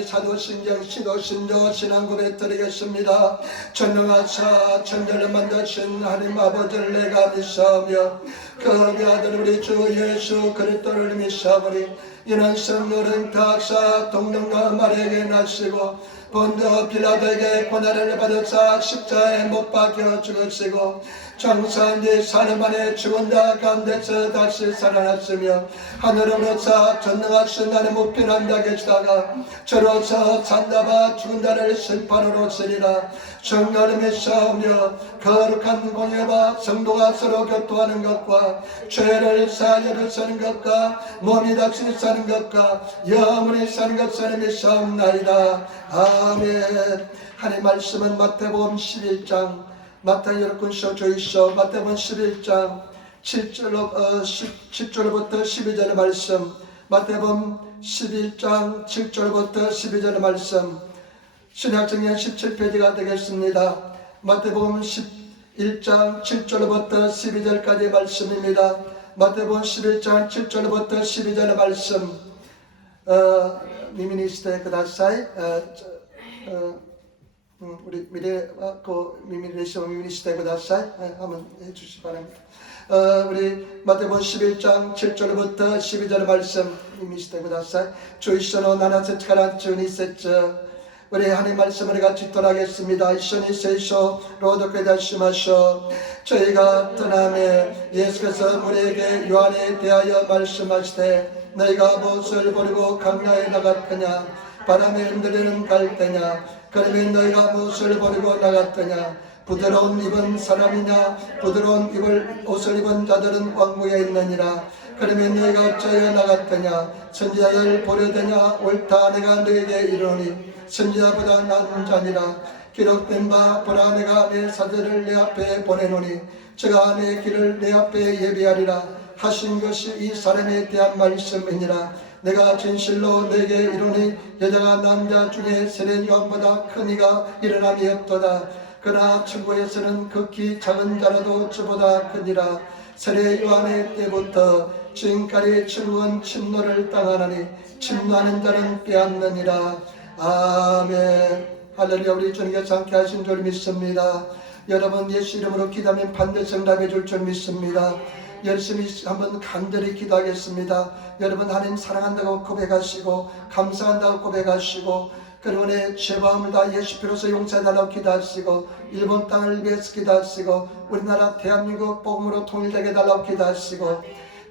사도신경 시도신조 신앙고백 드리겠습니다. 전능하사 천지를 만드신 하나님 아버지를 내가 믿사오며 그 아들 우리 주 예수 그리스도를 믿사오니 이는 성령은 박사 동등과 마리아에게 나시고 본저 빌라도에게 고난을 받으사 십자가에 못 박혀 죽으시고 장사한 뒤 사흘 만에 죽은 자 가운데서 다시 살아났으며 하늘으로서 전능하신 하나님 우편한 자 계시다가 저로서 산다바 죽은 자를 심판으로 쓰리라. 성령을 믿사오며 거룩한 공예와 성도가 서로 교통하는 것과 죄를 사하여 사는 것과 몸이 다시 사는 것과 영원히 사는 것을 믿사옵나이다. 아멘. 하나님 말씀은 마태복음 11장 마태복음 여러분께서 조이소 마태복음 11장 10절부터 12절의 말씀, 마태복음 11장 7절부터 12절의 말씀, 신약성경 17페이지가 되겠습니다. 마태복음 11장 7절부터 12절까지의 말씀입니다. 마태복음 11장 7절부터 12절의 말씀. 미미니스테 그다사이 우리 미래와 미미니스테 그다사이 한번 해주시기 바랍니다. 우리 마태복음 11장 7절부터 12절의 말씀 미미니스테 그다사이 주이소노 나나세 치카라 주니세츠. 우리 하나님 말씀을 같이 떠나겠습니다. 이션이 세이쇼 로도케 다시마쇼. 저희가 떠나며 예수께서 우리에게 요한에 대하여 말씀하시되 너희가 무엇을 버리고 강야에 나갔더냐 바람에 흔들리는 갈대냐 그러면 너희가 무엇을 버리고 나갔더냐 부드러운 입은 사람이냐 부드러운 옷을 입은 자들은 왕궁에 있느니라. 그러면 너희가 어찌하여 나갔더냐 선지자를 보려되냐 옳다 내가 너희에게 이르노니 선지자보다 나은 자니라. 기록된 바 보라 내가 내 사제를 내 앞에 보내노니 저가 내 길을 내 앞에 예비하리라 하신 것이 이 사람에 대한 말씀이니라. 내가 진실로 너에게 이르노니 여자가 남자 중에 세례 요한보다 큰 이가 일어남이 없도다. 그러나 천국에서는 극히 작은 자라도 저보다 크니라. 세례 요한의 때부터 지금까지 천국은 침노를 당하나니 침노하는 자는 빼앗느니라. 아멘. 할렐루야. 우리 주님께서 함께 하신 줄 믿습니다. 여러분 예수 이름으로 기도하면 반드시 응답해 줄 줄 믿습니다. 열심히 한번 간절히 기도하겠습니다. 여러분 하나님 사랑한다고 고백하시고 감사한다고 고백하시고 그리고 내 죄마음을 다 예수 피로서 용서해달라고 기도하시고 일본 땅을 위해서 기도하시고 우리나라 대한민국 복음으로 통일되게 해달라고 기도하시고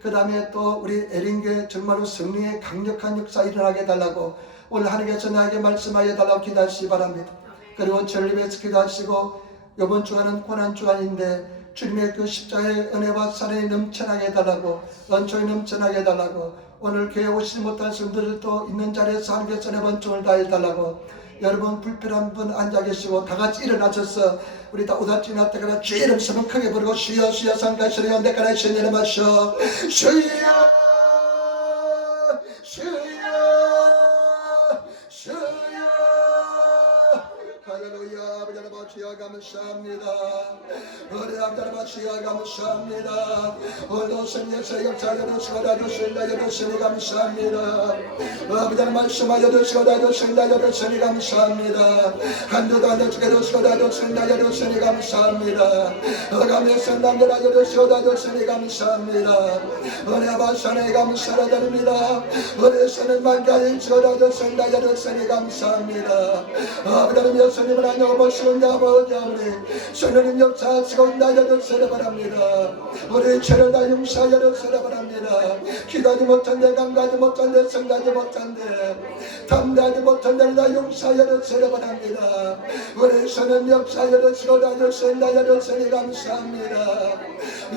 그 다음에 또 우리 에린교회 정말로 성령의 강력한 역사 일어나게 해달라고 오늘 하나님께서 나에게 말씀하여 달라고 기도하시기 바랍니다. 그리고 저를 위해서 기도하시고 이번 주간은 고난주간인데 주님의 그 십자가의 은혜와 사랑이 넘쳐나게 해달라고 은총이 넘쳐나게 해달라고 오늘 교회 오시지 못한 성도들도 있는 자리에서 하나님께서 은혜 번총을 다해달라고 여러분 불편한 분 앉아 계시고 다 같이 일어나셔서 우리 다 오다치 나타가라 주의 이름 세번 크게 부르고 주여 주여 상가시려 내가라 신내려 마셔 주여 주여 주여 할렐루야. 아버지 하나님 주여 감사합니다. 우리 아버지 하나님 주여 감사합니다. 오늘도 성령의 역사를 주시고 주신다 주시니 감사합니다. 아버지 하나님 말씀하여 주시고 주신다 주시니 감사합니다. 한두도 안 주게 주시고 주신다 주시니 감사합니다. 어가면서 남들하여 주시고 주시니 감사합니다. 우리 아버지 하나님 감사를 드립니다. 우리 선은 만가인 주시고 주신다 주시니 감사합니다. 아버지 하나님 예수님을 안녕 보시는 아버지 아버지 성령님 역사하시고 나여 주시기 바랍니다. 우리 죄를 다 용서하여 주시기 바랍니다. 기도하지 못한데 감가하지 못한데 성가하지 못한데 담대하지 못한데 다 용서하여 주시기 바랍니다. 우리 성령 역사하여 주시고 나여 주시기 나여 주시기 감사합니다.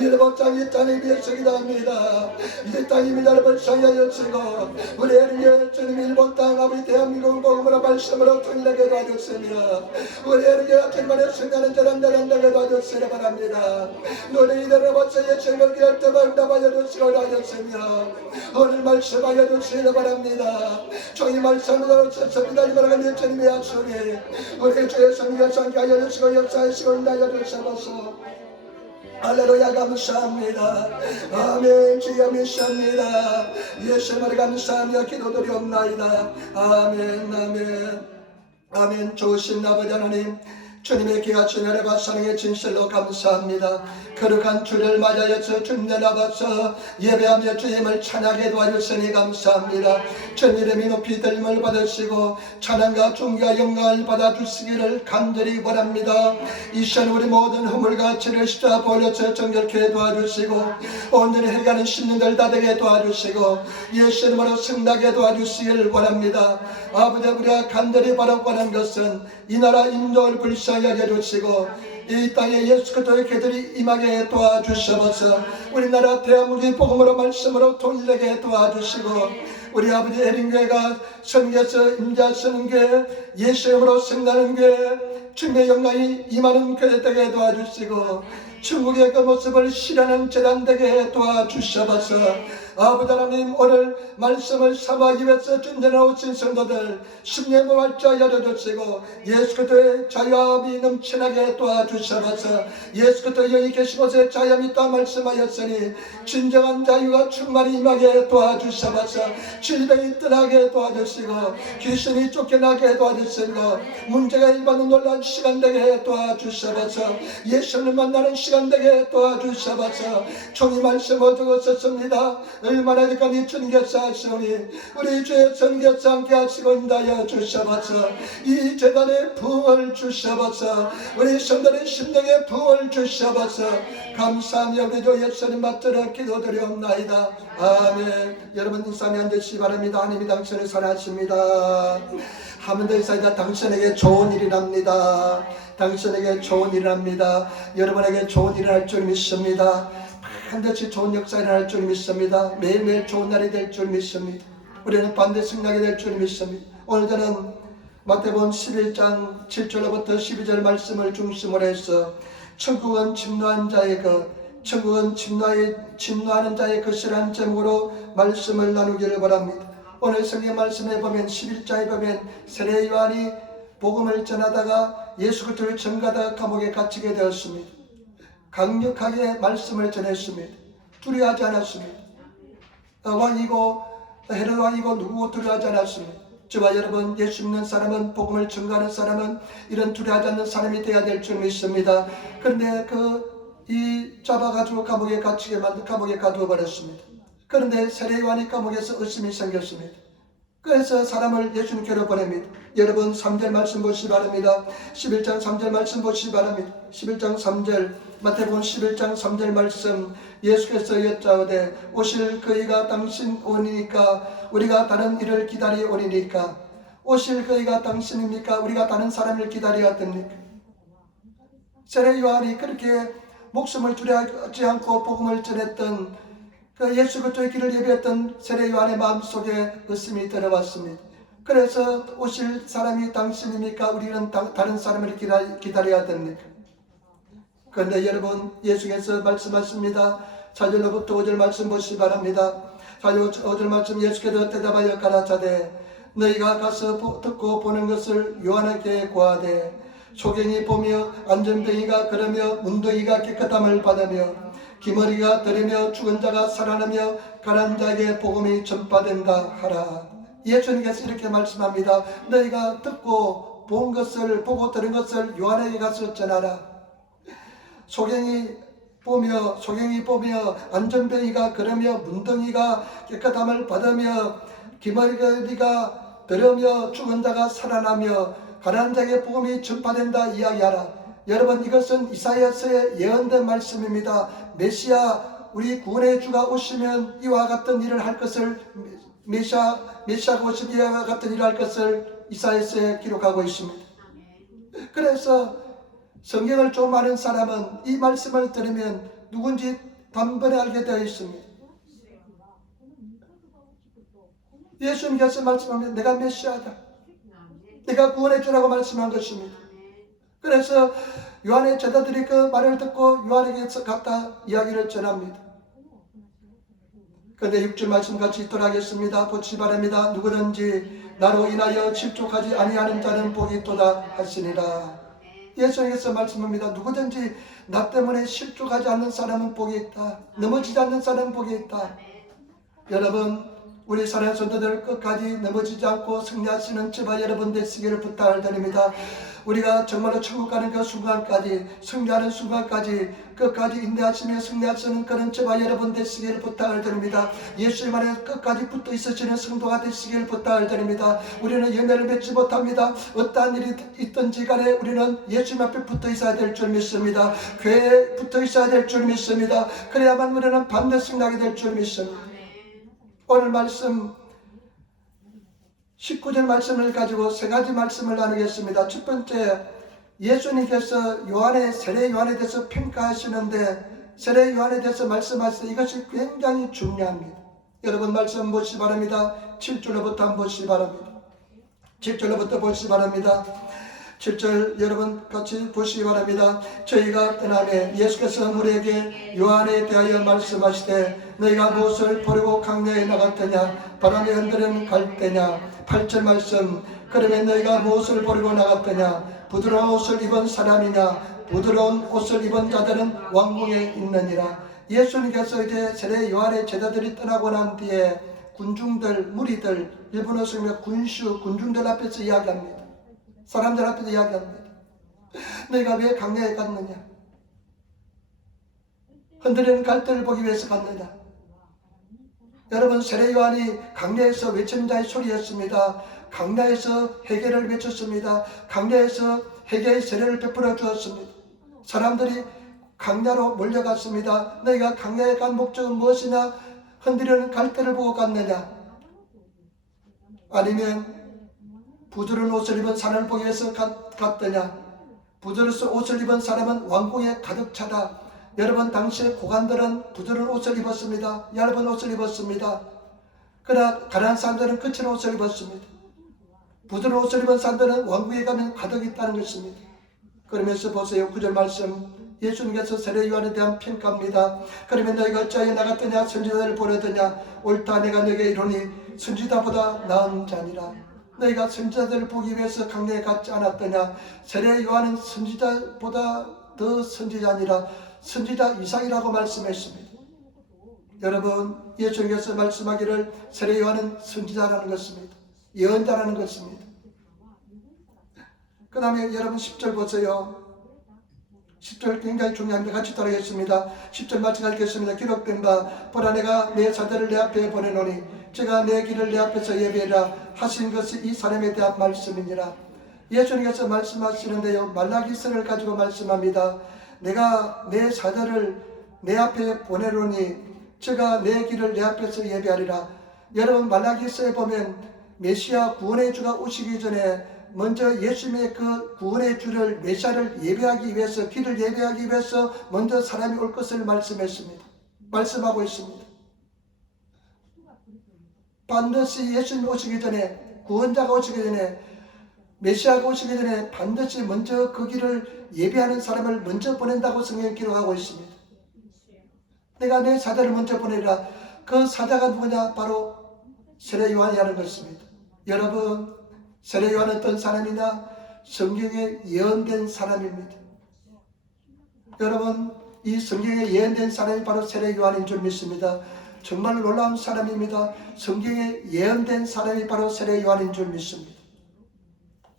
일본 땅이 땅에 비해서 기도합니다. 이 땅이 미달을 벌성하여 주시고 우리 에르게 주님 일본 땅 아버지 대한민국 복음으로 말씀으로 통일하게 도와주시며 우리 에르게 정말의 순간은 저런저런하게 도와주시기 바랍니다. 우리 이들을 벌써의 책을 기할때만 답하여 주시고 도와주시며 오늘 말씀하여 주시기 바랍니다. 종이 말씀으로 섭섭니다. 이바라가 주님의 약속에 우리 주의 성령을 상케 하여 주시고 역사하시고 나여 주시옵소서. 할렐루야 감사합니다. 아멘. 주여 믿습니다. 예수님을 감사하며 기도드리옵나이다. 아멘 아멘 아멘. 좋으신 아버지 하나님, 주님의 귀하신 은혜와 사랑의 진실로 감사합니다. 거룩한 주를 맞이하여서 주님의 앞에서 예배하며 주님을 찬양하게 도와주시니 감사합니다. 주님 이름이 높이 들림을 받으시고 찬양과 존귀와 영광을 받아주시기를 간절히 바랍니다. 이 시간 우리 모든 허물과 죄를 십자가 보여서 정결케 도와주시고 오늘 해가는 신령들 다 되게 도와주시고 예수 이름으로 승나게 도와주시기를 바랍니다. 아버지, 우리가 간절히 바라고하는 것은 이 나라 인도를 불쌍하게 해주시고 이 땅에 예수 그리스도의 계들이 임하게 도와주셔서 우리나라 대한민국의 복음으로 말씀으로 통일되게 도와주시고 우리 아버지 에린교회가 선교에서 임자쓰는 교회, 예수 이름으로 승나는 교회, 주님의 영광이 임하는 교회 되게 도와주시고 중국의 그 모습을 실현하는 재단 되게 도와주셔서 아버지 하나님, 오늘 말씀을 삼하기 위해서 준비해 오신 성도들 10년 모발자 열어주시고 예수 그리스도의 자유함이 넘쳐나게 도와주셔서 예수 그리스도 여기 계신 곳에 자유함이 있다 말씀하였으니 진정한 자유가 충만히 임하게 도와주셔서 질병이 떠나게 도와주시고 귀신이 쫓겨나게 도와주시고 문제가 일받는 놀라운 시간 되게 도와주셔서 예수를 만나는 시간 되게 도와주셔서 종이 말씀 얻어었습니다. 얼마나 여기까지 주님께서 하시오니 우리 주의 성교사 함께 하시고 인다여 주셔서 이 재단의 부흥을 주셔서 우리 성도의 심령의 부흥을 주셔서 감사하며 우리 주 예수님 받들어 기도드리옵나이다. 아멘. 여러분 인사하며 앉으시기 바랍니다. 하나님이 당신을 사랑하십니다. 하면 더 이상이다. 당신에게 좋은 일이랍니다. 당신에게 좋은 일이랍니다. 여러분에게 좋은 일을 할 줄 믿습니다. 반드시 좋은 역사 일어날 줄 믿습니다. 매일매일 좋은 날이 될 줄 믿습니다. 우리는 반드시 승리하게 될 줄 믿습니다. 오늘 저는 마태복음 11장 7절부터 12절 말씀을 중심으로 해서 천국은 진노한 자의 것, 천국은 진노하는 자의 것이라는 제목으로 말씀을 나누기를 바랍니다. 오늘 성경 말씀에 보면 11장에 보면 세례 요한이 복음을 전하다가 예수 그리스도를 전가다가 감옥에 갇히게 되었습니다. 강력하게 말씀을 전했습니다. 두려워하지 않았습니다. 왕이고 헤롯 왕이고 누구고 두려워하지 않았습니다. 저와 여러분, 예수 믿는 사람은, 복음을 전가하는 사람은 이런 두려워하지 않는 사람이 되어야 될 줄 믿습니다. 그런데 이 잡아가지고 감옥에 갇히게 만든 감옥에 가두어 버렸습니다. 그런데 세례 요한이 감옥에서 의심이 생겼습니다. 그래서 사람을 예수님께로 보냅니다. 여러분 3절 말씀 보시기 바랍니다. 11장 3절 말씀 보시기 바랍니다. 11장 3절 마태복음 11장 3절 말씀 예수께서 여짜오되 오실 그이가 당신 오니까 우리가 다른 일을 기다리오리니까 오실 그이가 당신입니까? 우리가 다른 사람을 기다려야 됩니까? 세례 요한이 그렇게 목숨을 두려워하지 않고 복음을 전했던 그 예수 그리스도의 길을 예배했던 세례 요한의 마음속에 의심이 들어왔습니다. 그래서 오실 사람이 당신입니까? 우리는 다른 사람을 기다려야 됩니까? 그런데 여러분, 예수께서 말씀하십니다. 4절로부터 5절 말씀 보시기 바랍니다. 5절 말씀 예수께서 대답하여 가라사대 너희가 가서 듣고 보는 것을 요한에게 고하되 소경이 보며 안전병이가 걸으며 문둥이가 깨끗함을 받으며 기머리가 들으며 죽은 자가 살아나며 가난 자에게 복음이 전파된다 하라. 예수님께서 이렇게 말씀합니다. 너희가 듣고 본 것을 보고 들은 것을 요한에게 가서 전하라. 소경이 보며 안전병이가 걸으며 문둥이가 깨끗함을 받으며 기머리가 들으며 죽은 자가 살아나며 가난 자에게 복음이 전파된다 이야기하라. 여러분, 이것은 이사야서에 예언된 말씀입니다. 메시아, 우리 구원의 주가 오시면 이와 같은 일을 할 것을 메시아가 오시면 이와 같은 일을 할 것을 이사야서에 기록하고 있습니다. 그래서 성경을 좀 아는 사람은 이 말씀을 들으면 누군지 단번에 알게 되어 있습니다. 예수님께서 말씀합니다. 내가 메시아다. 내가 구원의 주라고 말씀한 것입니다. 그래서 요한의 제자들이 그 말을 듣고 요한에게 갔다 이야기를 전합니다. 그런데 6절 말씀 같이 있도록 하겠습니다. 보시기 바랍니다. 누구든지 나로 인하여 실족하지 아니하는 자는 복이 있도다 하시니라. 예수님께서 말씀합니다. 누구든지 나 때문에 실족하지 않는 사람은 복이 있다. 넘어지지 않는 사람은 복이 있다. 여러분, 우리 사랑하는 성도들 끝까지 넘어지지 않고 승리하시는 저와 여러분 되시기를 부탁을 드립니다. 우리가 정말로 천국 가는 그 순간까지, 승리하는 순간까지 끝까지 인내하시며 승리하시는 그런 저와 여러분 되시기를 부탁을 드립니다. 예수님 안에 끝까지 붙어 있으시는 성도가 되시기를 부탁을 드립니다. 우리는 열매를 맺지 못합니다. 어떠한 일이 있든지 간에 우리는 예수님 앞에 붙어 있어야 될 줄 믿습니다. 교회에 붙어 있어야 될 줄 믿습니다. 그래야만 우리는 반드시 승리하게 될 줄 믿습니다. 오늘 말씀 19절 말씀을 가지고 세 가지 말씀을 나누겠습니다. 첫 번째, 예수님께서 세례 요한에 대해서 평가하시는데 세례 요한에 대해서 말씀하시는데 이것이 굉장히 중요합니다. 여러분 말씀 보시기 바랍니다. 7절로부터 한번 보시기 바랍니다. 7절로부터 보시기 바랍니다. 7절 여러분 같이 보시기 바랍니다. 저희가 떠나매 예수께서 우리에게 요한에 대하여 말씀하시되 너희가 무엇을 보려고 강야에 나갔더냐 바람에 흔들리는 갈대냐. 8절 말씀 그러면 너희가 무엇을 보려고 나갔더냐 부드러운 옷을 입은 사람이냐 부드러운 옷을 입은 자들은 왕궁에 있느니라. 예수님께서 이제 세례 요한의 제자들이 떠나고 난 뒤에 군중들 무리들 일본어 쓰면 군중들 앞에서 이야기합니다. 사람들 앞에서 이야기합니다. 너희가 왜 강야에 갔느냐? 흔들리는 갈대를 보기 위해서 갔느냐? 여러분 세례 요한이 강야에서 외치는 자의 소리였습니다. 강야에서 회개를 외쳤습니다. 강야에서 회개의 세례를 베풀어 주었습니다. 사람들이 강야로 몰려갔습니다. 너희가 강야에 간 목적은 무엇이냐? 흔들리는 갈대를 보고 갔느냐? 아니면 부드러운 옷을 입은 사람을 보기 위해서 갔더냐? 부드러운 옷을 입은 사람은 왕궁에 가득 차다. 여러분 당시에 고관들은 부드러운 옷을 입었습니다. 얇은 옷을 입었습니다. 그러나 가난한 사람들은 거친 옷을 입었습니다. 부드러운 옷을 입은 사람들은 왕궁에 가면 가득 있다는 것입니다. 그러면서 보세요. 9절 말씀 예수님께서 세례 요한에 대한 평가입니다. 그러면 너희가 어찌하여 나갔더냐 선지자들을 보려더냐 옳다 내가 너에게 이르노니 선지자보다 나은 자니라. 너희가 선지자들을 보기 위해서 강야에 갔지 않았더냐. 세례 요한은 선지자보다 더 선지자니라. 선지자 이상이라고 말씀했습니다. 여러분 예수님께서 말씀하기를 세례 요한은 선지자라는 것입니다. 예언자라는 것입니다. 그 다음에 여러분 10절 보세요. 10절 굉장히 중요합니다. 같이 따르겠습니다. 10절 말씀 읽겠습니다. 기록된 바 보라 내가 내 사자를 내 앞에 보내노니 제가 내 길을 내 앞에서 예비해라 하신 것이 이 사람에 대한 말씀이니라. 예수님께서 말씀하시는데요. 말라기서를 가지고 말씀합니다. 내가 내 사자를 내 앞에 보내노니 제가 내 길을 내 앞에서 예비하리라. 여러분 말라기서에 보면 메시아 구원의 주가 오시기 전에 먼저 예수님의 그 구원의 주를 메시아를 예배하기 위해서 길을 예배하기 위해서 먼저 사람이 올 것을 말씀하고 있습니다. 반드시 예수님이 오시기 전에 구원자가 오시기 전에 메시아가 오시기 전에 반드시 먼저 그 길을 예배하는 사람을 먼저 보낸다고 성경에 기록하고 있습니다. 내가 내 사자를 먼저 보내라. 그 사자가 누구냐? 바로 세례 요한이라는 것입니다. 여러분 세례 요한은 어떤 사람이냐? 성경에 예언된 사람입니다. 여러분 이 성경에 예언된 사람이 바로 세례 요한인 줄 믿습니다. 정말 놀라운 사람입니다. 성경에 예언된 사람이 바로 세례 요한인 줄 믿습니다.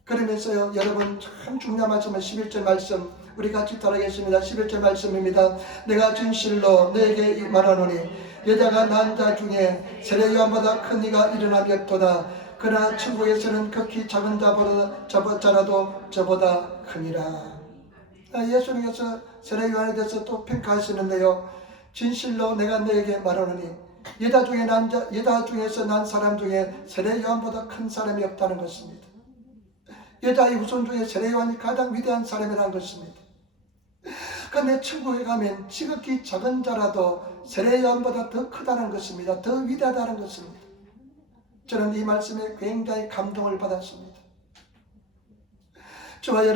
그러면서요 여러분 참 중요한 말씀은 11절 말씀 우리 같이 따라하겠습니다. 11절 말씀입니다. 내가 진실로 너에게 말하노니 여자가 낳은 자 중에 세례 요한보다 큰 이가 일어나기 없도다. 그러나 천국에서는 극히 작은 자라도 저보다 크니라. 예수님께서 세례 요한에 대해서 또 평가하시는데요. 진실로 내가 너에게 말하노니 여자 중에서 난 사람 중에 세례 요한보다 큰 사람이 없다는 것입니다. 여자의 후손 중에 세례 요한이 가장 위대한 사람이라는 것입니다. 그런데 천국에 가면 지극히 작은 자라도 세례 요한보다 더 크다는 것입니다. 더 위대하다는 것입니다. 저는 이 말씀에 굉장히 감동을 받았습니다. 저와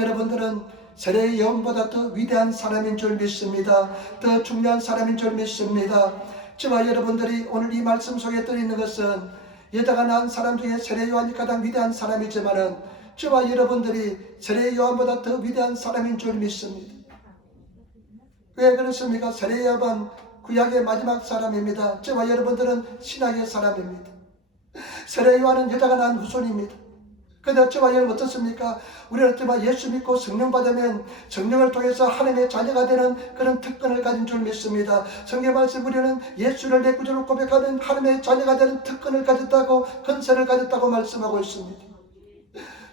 여러분들은 세례 요한보다 더 위대한 사람인 줄 믿습니다. 더 중요한 사람인 줄 믿습니다. 저와 여러분들이 오늘 이 말씀 속에 들어있는 것은 여자가 낳은 사람 중에 세례 요한이 가장 위대한 사람이지만은 저와 여러분들이 세례 요한보다 더 위대한 사람인 줄 믿습니다. 왜 그렇습니까? 세례 요한 구약의 마지막 사람입니다. 저와 여러분들은 신약의 사람입니다. 세례 요한은 여자가 낳은 후손입니다. 그런데 저와 여러분 어떻습니까? 우리는 정말 예수 믿고 성령 받으면 성령을 통해서 하나님의 자녀가 되는 그런 특권을 가진 줄 믿습니다. 성경 말씀 우리는 예수를 내 구주로 고백하면 하나님의 자녀가 되는 특권을 가졌다고, 권세를 가졌다고 말씀하고 있습니다.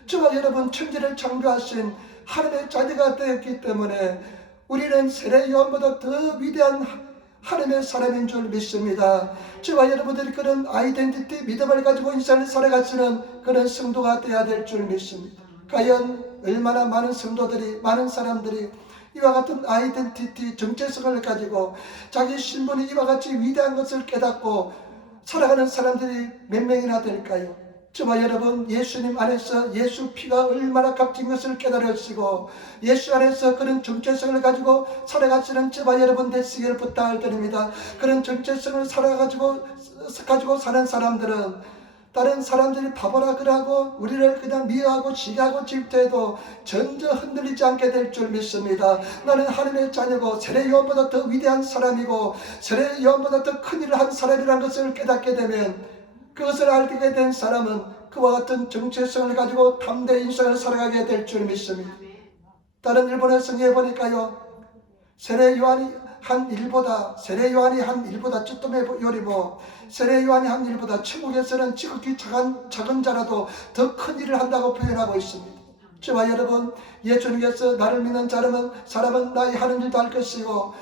저와 여러분 천지를 창조하신 하나님의 자녀가 되었기 때문에 우리는 세례 요한보다 더 위대한 하나님의 사람인 줄 믿습니다. 저와 여러분들이 그런 아이덴티티, 믿음을 가지고 인생을 살아가시는 그런 성도가 되어야 될 줄 믿습니다. 과연 얼마나 많은 성도들이, 많은 사람들이 이와 같은 아이덴티티, 정체성을 가지고 자기 신분이 이와 같이 위대한 것을 깨닫고 살아가는 사람들이 몇 명이나 될까요? 저와 여러분, 예수님 안에서 예수 피가 얼마나 값진 것을 깨달으시고 예수 안에서 그런 정체성을 가지고 살아가시는 저와 여러분 되시기를 부탁을 드립니다. 그런 정체성을 가지고 사는 사람들은 다른 사람들이 바보라 그러고 우리를 그냥 미워하고 시기하고 질투해도 전혀 흔들리지 않게 될 줄 믿습니다. 나는 하나님의 자녀고 세례 요한보다 더 위대한 사람이고 세례 요한보다 더 큰 일을 한 사람이라는 것을 깨닫게 되면, 그것을 알게 된 사람은 그와 같은 정체성을 가지고 담대히 인생을 살아가게 될 줄 믿습니다. 다른 일본의 성경에 보니까요, 세례 요한이 한 일보다 찌뚜매 요리고 세례 요한이 한 일보다 천국에서는 지극히 작은 자라도 더 큰 일을 한다고 표현하고 있습니다. 저와 여러분, 예수님께서 나를 믿는 사람은 나의 하는 일도 할 것이고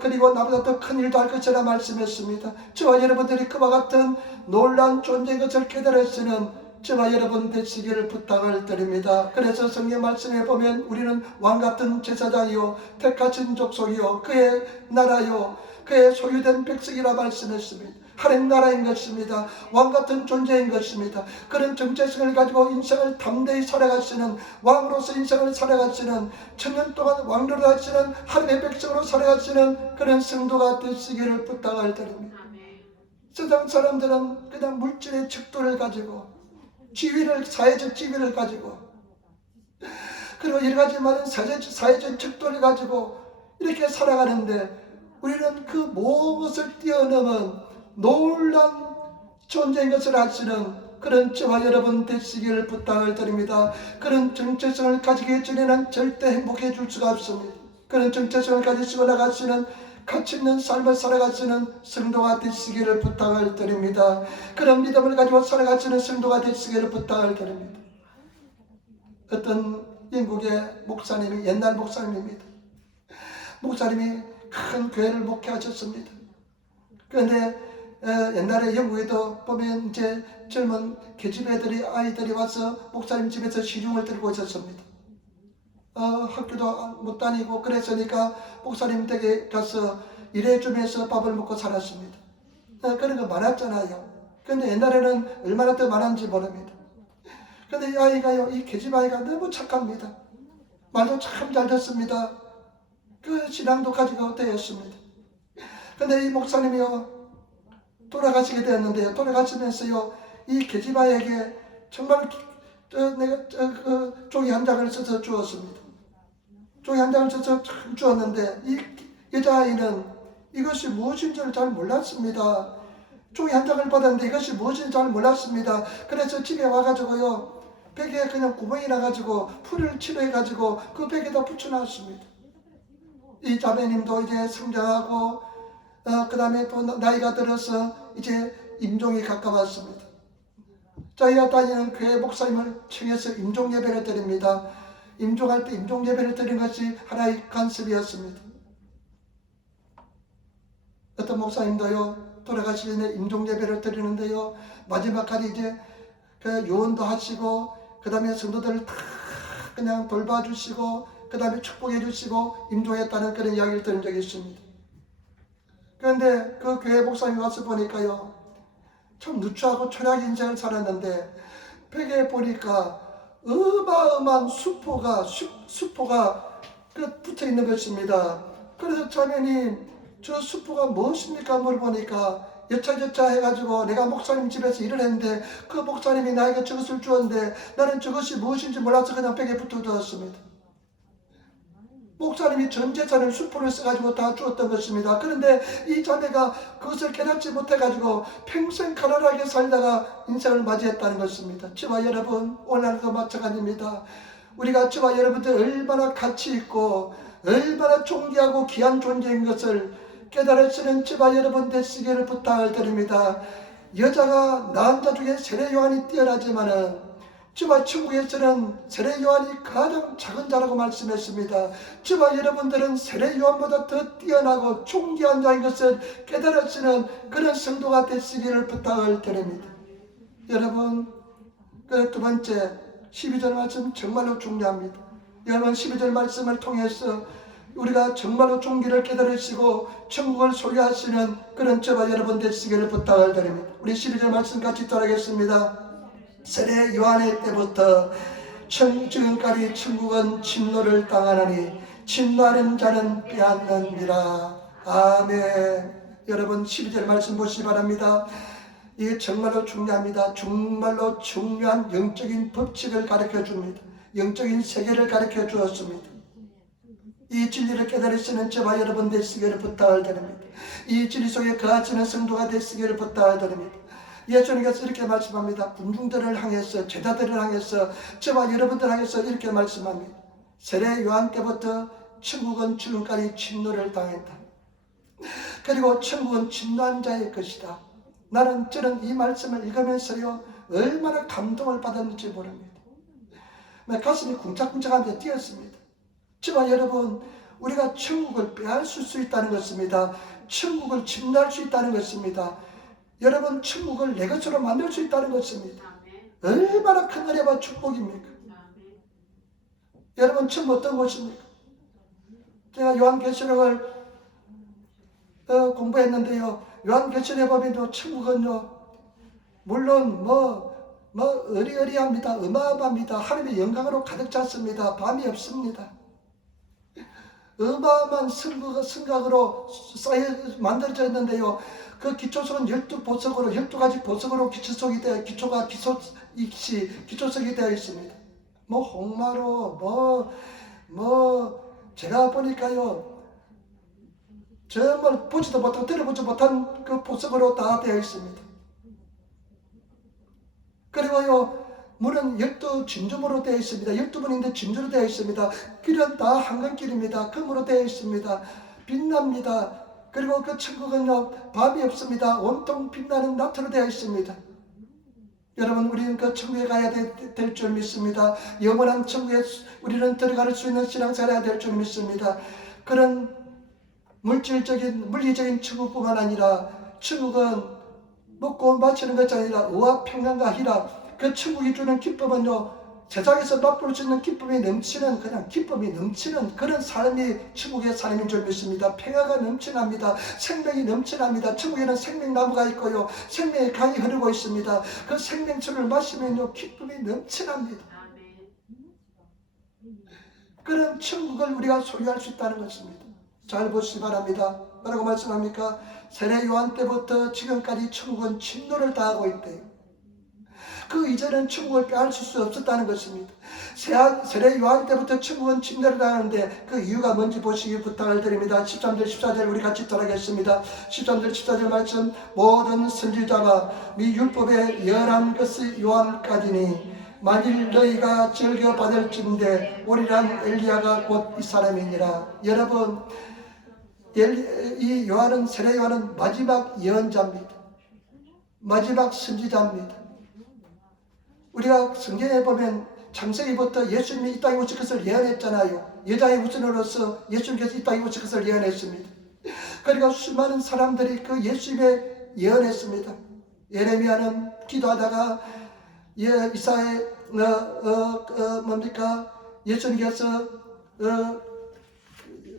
그리고 나보다 더 큰 일도 할 것이라 말씀했습니다. 저와 여러분들이 그와 같은 놀라운 존재인 것을 깨달으시는 저와 여러분 되시기를 부탁을 드립니다. 그래서 성경 말씀에 보면 우리는 왕같은 제사장이요 택하신 족속이요 그의 나라요 그의 소유된 백성이라 말씀했습니다. 하나님 나라인 것입니다. 왕같은 존재인 것입니다. 그런 정체성을 가지고 인생을 담대히 살아가시는, 왕으로서 인생을 살아가시는, 천년 동안 왕으로 하시는 하나님의 백성으로 살아가시는 그런 성도가 되시기를 부탁을 드립니다. 세상 사람들은 그냥 물질의 척도를 가지고 사회적 지위를 가지고 그리고 여러 가지 많은 사회적 척도를 가지고 이렇게 살아가는데, 우리는 그 무엇을 뛰어넘은 놀라운 존재인 것을 아시는 그런 저와 여러분 되시기를 부탁을 드립니다. 그런 정체성을 가지기 전에는 절대 행복해질 수가 없습니다. 그런 정체성을 가지시고 나가시는 가치 있는 삶을 살아가시는 성도가 되시기를 부탁을 드립니다. 그런 믿음을 가지고 살아가시는 성도가 되시기를 부탁을 드립니다. 어떤 영국의 목사님이, 옛날 목사님입니다. 목사님이 큰 교회를 목회하셨습니다. 그런데 옛날에 영국에도 보면 이제 젊은 계집 아이들이 와서 목사님 집에서 시중을 들고 있었습니다. 학교도 못 다니고 그랬으니까 목사님 댁에 가서 일해주면서 밥을 먹고 살았습니다. 그런 거 많았잖아요. 근데 옛날에는 얼마나 더 많은지 모릅니다. 근데 이 아이가요, 이 계집 아이가 너무 착합니다. 말도 참 잘 듣습니다. 그 신앙도 가지고 되었습니다. 근데 이 목사님이요, 돌아가시게 되었는데요, 돌아가시면서요, 이 계집 아이에게 정말 내가 종이 한 장을 써서 주었습니다. 종이 한 장을 써서 참 주었는데 이 여자아이는 이것이 무엇인 줄 잘 몰랐습니다. 종이 한 장을 받았는데 이것이 무엇인지 잘 몰랐습니다. 그래서 집에 와가지고요, 벽에 그냥 구멍이 나가지고 풀을 칠해가지고 그 벽에다 붙여놨습니다. 이 자매님도 이제 성장하고 그 다음에 또 나이가 들어서 이제 임종이 가까웠습니다. 저희가 다니는 교회 목사님을 청해서 임종 예배를 드립니다. 임종할 때 임종 예배를 드리는 것이 하나의 관습이었습니다. 어떤 목사님도요, 돌아가시기 전에 임종 예배를 드리는데요, 마지막까지 이제 그 요원도 하시고 그 다음에 성도들을 다 그냥 돌봐주시고 그 다음에 축복해 주시고 임종했다는 그런 이야기를 들은 적이 있습니다. 그런데 그 교회 목사님이 와서 보니까요, 참 누추하고 초라하게 인생을 살았는데 벽에 보니까 어마어마한 수포가 붙어 있는 것입니다. 그래서 자매님, 저 수포가 무엇입니까? 물어보니까 여차저차 해가지고 내가 목사님 집에서 일을 했는데 그 목사님이 나에게 저것을 주었는데 나는 저것이 무엇인지 몰라서 그냥 벽에 붙어두었습니다. 목사님이 전 재산을 수포를 써가지고 다 주었던 것입니다. 그런데 이 자매가 그것을 깨닫지 못해가지고 평생 가난하게 살다가 인생을 맞이했다는 것입니다. 저와 여러분, 오늘도 마찬가지입니다. 우리가 저와 여러분들 얼마나 가치 있고 얼마나 존귀하고 귀한 존재인 것을 깨달으시는 저와 여러분 되시기를 부탁을 드립니다. 여자가 남자 중에 세례 요한이 뛰어나지만은 저와 천국에서는 세례 요한이 가장 작은 자라고 말씀했습니다. 저와 여러분들은 세례 요한보다 더 뛰어나고 존귀한 자인 것을 깨달으시는 그런 성도가 되시기를 부탁을 드립니다. 여러분, 그 두 번째 12절 말씀 정말로 중요합니다. 여러분 12절 말씀을 통해서 우리가 정말로 종기를 깨달으시고 천국을 소유하시는 그런 저와 여러분 되시기를 부탁을 드립니다. 우리 12절 말씀 같이 따라하겠습니다. 세례 요한의 때부터 지금까지 천국은 침노를 당하나니 침노하는 자는 빼앗느니라. 아멘. 여러분 12절 말씀 보시기 바랍니다. 이게 정말로 중요합니다. 정말로 중요한 영적인 법칙을 가르쳐 줍니다. 영적인 세계를 가르쳐 주었습니다. 이 진리를 깨달으시는 저와 여러분 되시기를 부탁을 드립니다. 이 진리 속에 거하시는 성도가 되시기를 부탁을 드립니다. 예수님께서 이렇게 말씀합니다. 군중들을 향해서, 제자들을 향해서, 저와 여러분들 향해서 이렇게 말씀합니다. 세례 요한 때부터 천국은 지금까지 침노를 당했다. 그리고 천국은 침노한 자의 것이다. 저는 이 말씀을 읽으면서요 얼마나 감동을 받았는지 모릅니다. 가슴이 쿵짝쿵짝하면서 뛰었습니다. 저와 여러분, 우리가 천국을 빼앗을 수 있다는 것입니다. 천국을 침노할 수 있다는 것입니다. 여러분, 천국을 내 것으로 만들 수 있다는 것입니다. 얼마나 큰 은혜와 축복입니까? 여러분, 천국 어떤 곳입니까? 제가 요한계시록을 공부했는데요, 요한계시록에 보면 천국은요 물론 어리어리합니다. 어마어마합니다. 하나님의 영광으로 가득 찼습니다. 밤이 없습니다. 어마어마한 성곽으로 쌓여 만들어져 있는데요, 그 기초석은 12보석으로 12가지 보석으로 기초석이 되어 기초석이 되어 있습니다. 홍마로 제가 보니까요 정말 보지도 못하고 들어보지 못한 그 보석으로 다 되어 있습니다. 그리고요 문은 12진주문으로 되어 있습니다. 12문인데 진주로 되어 있습니다. 길은 다 황금길입니다. 금으로 되어 있습니다. 빛납니다. 그리고 그 천국은요 밤이 없습니다. 온통 빛나는 나트로 되어 있습니다. 여러분, 우리는 그 천국에 가야 될 줄 믿습니다. 영원한 천국에 우리는 들어갈 수 있는 신앙생활을 해야 될 줄 믿습니다. 그런 물리적인 천국뿐만 아니라 천국은 먹고 마시는 것이 아니라 의와 평강과 희락, 그 천국이 주는 기쁨은요 세상에서 맛볼 수 있는 기쁨이 넘치는, 그냥 기쁨이 넘치는 그런 삶이 천국의 삶인 줄 믿습니다. 평화가 넘쳐납니다. 생명이 넘쳐납니다. 천국에는 생명나무가 있고요 생명의 강이 흐르고 있습니다. 그 생명수를 마시면요 기쁨이 넘쳐납니다. 그런 천국을 우리가 소유할 수 있다는 것입니다. 잘 보시기 바랍니다. 뭐라고 말씀합니까? 세례 요한 때부터 지금까지 천국은 침노를 당하고 있대요. 그 이전엔 천국을 빼앗을 수 없었다는 것입니다. 세례 요한 때부터 천국은 침노를 당하는데 그 이유가 뭔지 보시기 부탁을 드립니다. 13절 14절 우리 같이 따라하겠습니다. 13절 14절 말씀, 모든 선지자가 미 율법에 열한 것의 요한까지니 만일 너희가 즐겨받을진대 오리란 엘리야가 곧 이 사람이니라. 여러분, 이 요한은, 세례 요한은 마지막 예언자입니다. 마지막 선지자입니다. 우리가 성경에 보면 창세기부터 예수님이 이 땅에 오실 것을 예언했잖아요. 여자의 후손으로서 예수님께서 이 땅에 오실 것을 예언했습니다. 그러니까 수많은 사람들이 그 예수님의 예언했습니다. 예레미야는 기도하다가 이사의 예수님께서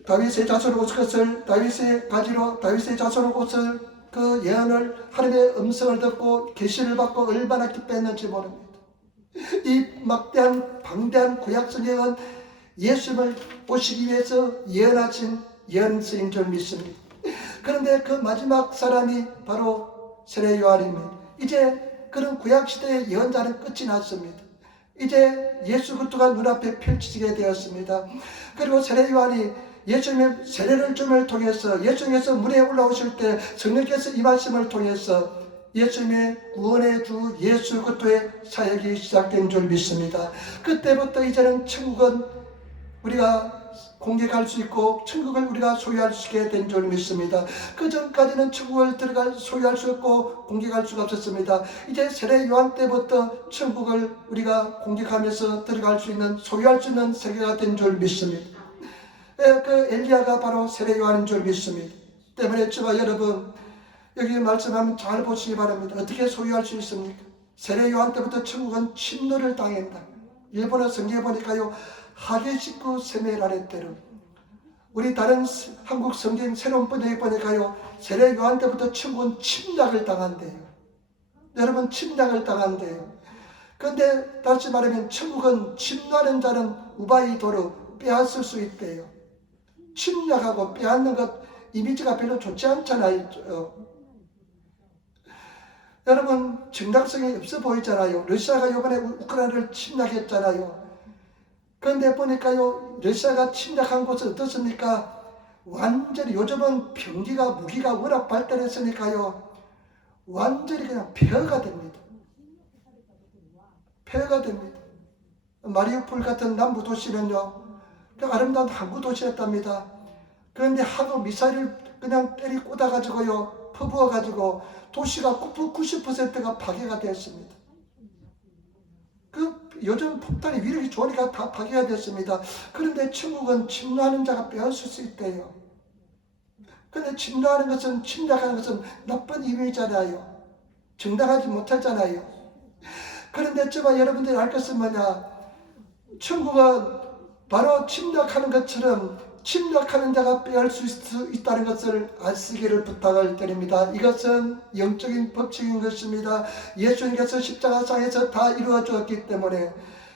다윗의 자손으로 오실 것을, 다윗의 가지로 다윗의 자손으로 오실 그 예언을, 하나님의 음성을 듣고 계시를 받고 얼마나 기뻐했는지 모릅니다. 이 막대한 방대한 구약 성경은 예수님을 오시기 위해서 예언하신 예언서인 줄 믿습니다. 그런데 그 마지막 사람이 바로 세례 요한입니다. 이제 그런 구약시대의 예언자는 끝이 났습니다. 이제 예수 그리스도가 눈앞에 펼치게 되었습니다. 그리고 세례 요한이 예수님의 세례를 줌을 통해서 예수님께서 물에 올라오실 때 성령께서 임하심을 통해서 예수님의 구원의 주 예수 그리스도의 사역이 시작된 줄 믿습니다. 그때부터 이제는 천국은 우리가 공격할 수 있고 천국을 우리가 소유할 수 있게 된 줄 믿습니다. 그 전까지는 천국을 소유할 수 없고 공격할 수가 없었습니다. 이제 세례 요한 때부터 천국을 우리가 공격하면서 들어갈 수 있는 소유할 수 있는 세계가 된 줄 믿습니다. 그 엘리야가 바로 세례 요한인 줄 믿습니다. 때문에 저와 여러분 여기 말씀하면 잘 보시기 바랍니다. 어떻게 소유할 수 있습니까? 세례 요한 때부터 천국은 침노를 당한다. 일본어 성경에 보니까요 하게시쿠 세메라레테르, 우리 다른 한국 성경 새로운 번역에 보니까요 세례 요한 때부터 천국은 침략을 당한대요. 여러분 침략을 당한대요. 그런데 다시 말하면 천국은 침노하는 자는 우바이도로 빼앗을 수 있대요. 침략하고 빼앗는 것 이미지가 별로 좋지 않잖아요. 여러분 정당성이 없어 보이잖아요. 러시아가 이번에 우크라이나를 침략했잖아요. 그런데 보니까요 러시아가 침략한 곳은 어떻습니까? 완전히 요즘은 병기가 무기가 워낙 발달했으니까요 완전히 그냥 폐허가 됩니다. 폐허가 됩니다. 마리우폴 같은 남부 도시는요 아름다운 항구 도시였답니다. 그런데 하도 미사일을 그냥 때리 꽂아가지고요 퍼부어가지고 도시가 90%가 파괴가 되었습니다. 요즘 폭탄이 위력이 좋으니까 다 파괴가 됐습니다. 그런데 천국은 침노하는 자가 빼앗을 수 있대요. 그런데 침노하는 것은 침략하는 것은 나쁜 이미잖아요. 정당하지 못하잖아요. 그런데 저와 여러분들이 알 것은 뭐냐? 천국은 바로 침략하는 것처럼 침략하는 자가 빼앗을 수 있다는 것을 아시기를 부탁을 드립니다. 이것은 영적인 법칙인 것입니다. 예수님께서 십자가상에서 다 이루어 주었기 때문에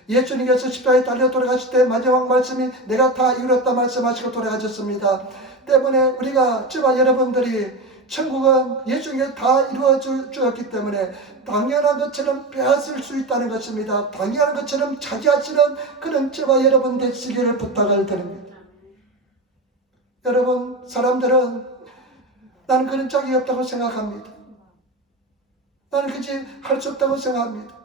예수님께서 십자가에 달려 돌아가실 때 마지막 말씀이 내가 다 이루었다 말씀하시고 돌아가셨습니다. 때문에 우리가 저와 여러분들이 천국은 예수님께서 다 이루어 주었기 때문에 당연한 것처럼 빼앗을 수 있다는 것입니다. 당연한 것처럼 차지하시는 그런 저와 여러분 되시기를 부탁을 드립니다. 여러분 사람들은 나는 그런 짝이 없다고 생각합니다. 나는 그렇지 할 수 없다고 생각합니다.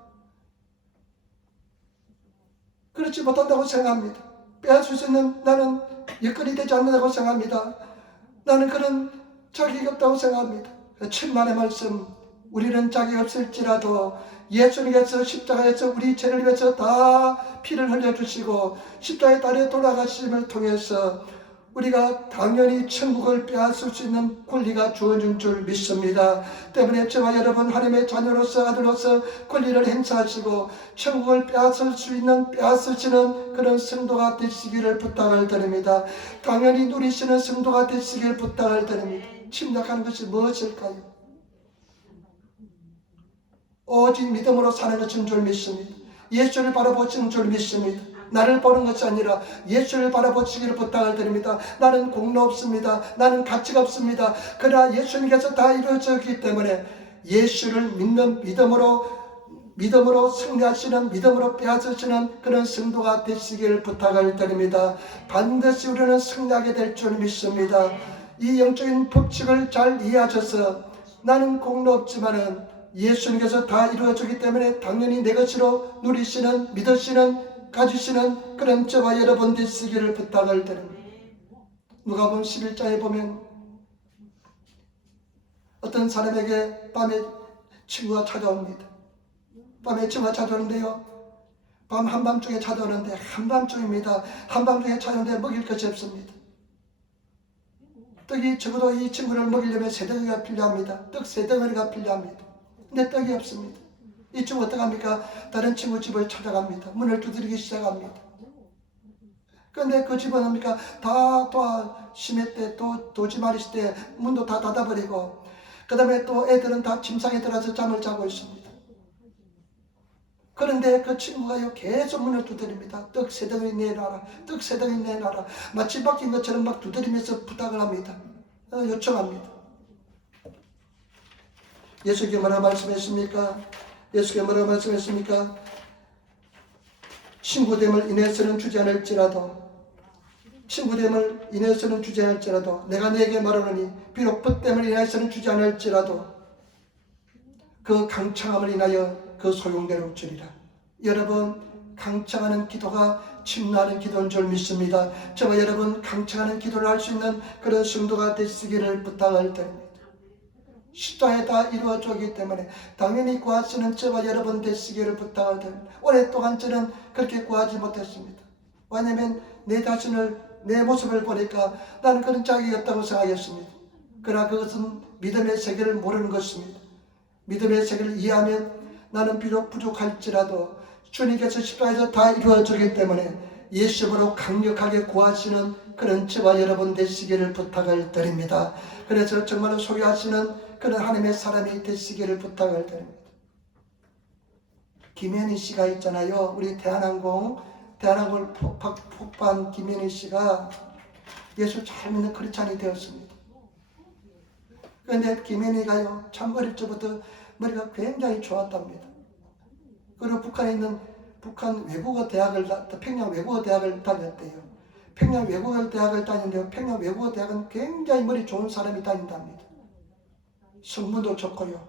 그렇지 못한다고 생각합니다. 빼앗을 수 있는 나는 여건이 되지 않는다고 생각합니다. 나는 그런 짝이 없다고 생각합니다. 천만의 말씀 우리는 짝이 없을지라도 예수님께서 십자가에서 우리 죄를 위해서 다 피를 흘려주시고 십자가에 달려 돌아가심을 통해서 우리가 당연히 천국을 빼앗을 수 있는 권리가 주어진 줄 믿습니다. 때문에 저와 여러분 하나님의 자녀로서 아들로서 권리를 행사하시고 천국을 빼앗을 수 있는 빼앗으시는 그런 성도가 되시기를 부탁을 드립니다. 당연히 누리시는 성도가 되시기를 부탁을 드립니다. 침략하는 것이 무엇일까요? 오직 믿음으로 사는 것인 줄 믿습니다. 예수를 바라보시는 줄 믿습니다. 나를 보는 것이 아니라 예수를 바라보시기를 부탁을 드립니다. 나는 공로 없습니다. 나는 가치가 없습니다. 그러나 예수님께서 다 이루어졌기 때문에 예수를 믿는 믿음으로 승리하시는 믿음으로 빼앗으시는 그런 성도가 되시기를 부탁을 드립니다. 반드시 우리는 승리하게 될 줄 믿습니다. 이 영적인 법칙을 잘 이해하셔서 나는 공로 없지만은 예수님께서 다 이루어졌기 때문에 당연히 내 것으로 누리시는 믿으시는 가지시는 그런 저와 여러분 되시기를 부탁을 드립니다. 누가복음 11장에 보면 어떤 사람에게 밤에 친구가 찾아옵니다. 밤에 친구가 찾아오는데요. 밤 한밤중에 찾아오는데 한밤중입니다. 한밤중에 찾아오는데 먹일 것이 없습니다. 떡이 적어도 이 친구를 먹이려면 3덩어리가 필요합니다. 떡 3덩어리가 필요합니다. 근데 떡이 없습니다. 이 친구 어떡합니까? 다른 친구 집을 찾아갑니다. 문을 두드리기 시작합니다. 그런데 그 집은 합니까? 다 심해 때, 또 도지말이실 때 문도 다 닫아버리고 그 다음에 또 애들은 다 침상에 들어가서 잠을 자고 있습니다. 그런데 그 친구가요 계속 문을 두드립니다. 떡 3덩어리 내놔라. 떡 3덩어리 내놔라. 마치 바뀐 것처럼 막 두드리면서 부탁을 합니다. 요청합니다. 예수께 뭐라 말씀했습니까? 예수께 뭐라 말씀했습니까? 친구됨을 인해서는 주지 않을지라도 친구됨을 인해서는 주지 않을지라도 내가 네게 말하노니 비록 벗됨을 인해서는 주지 않을지라도 그 강창함을 인하여 그 소용대로 주리라. 여러분, 강창하는 기도가 침나는 기도인 줄 믿습니다. 저와 여러분 강창하는 기도를 할 수 있는 그런 성도가 되시기를 부탁을 드립니다. 십자가에 다 이루어졌기 때문에 당연히 구하시는 저와 여러분 되시기를 부탁을 드립니다. 오랫동안 저는 그렇게 구하지 못했습니다. 왜냐하면 내 자신을 내 모습을 보니까 나는 그런 자격이 없다고 생각했습니다. 그러나 그것은 믿음의 세계를 모르는 것입니다. 믿음의 세계를 이해하면 나는 비록 부족할지라도 주님께서 십자가에서 다 이루어졌기 때문에 예수님으로 강력하게 구하시는 그런 저와 여러분 되시기를 부탁을 드립니다. 그래서 정말로 소유하시는 그런 하나님의 사람이 되시기를 부탁을 드립니다. 김현희 씨가 있잖아요. 우리 대한항공을 폭파한 김현희 씨가 예수 잘 믿는 크리스찬이 되었습니다. 그런데 김현희가요, 참 어릴 적부터 머리가 굉장히 좋았답니다. 그리고 북한에 있는 북한 외국어 대학을 평양 외국어 대학을 다녔대요. 평양 외국어 대학을 다니는데요. 평양 외국어 대학은 굉장히 머리 좋은 사람이 다닌답니다. 성분도 좋고요.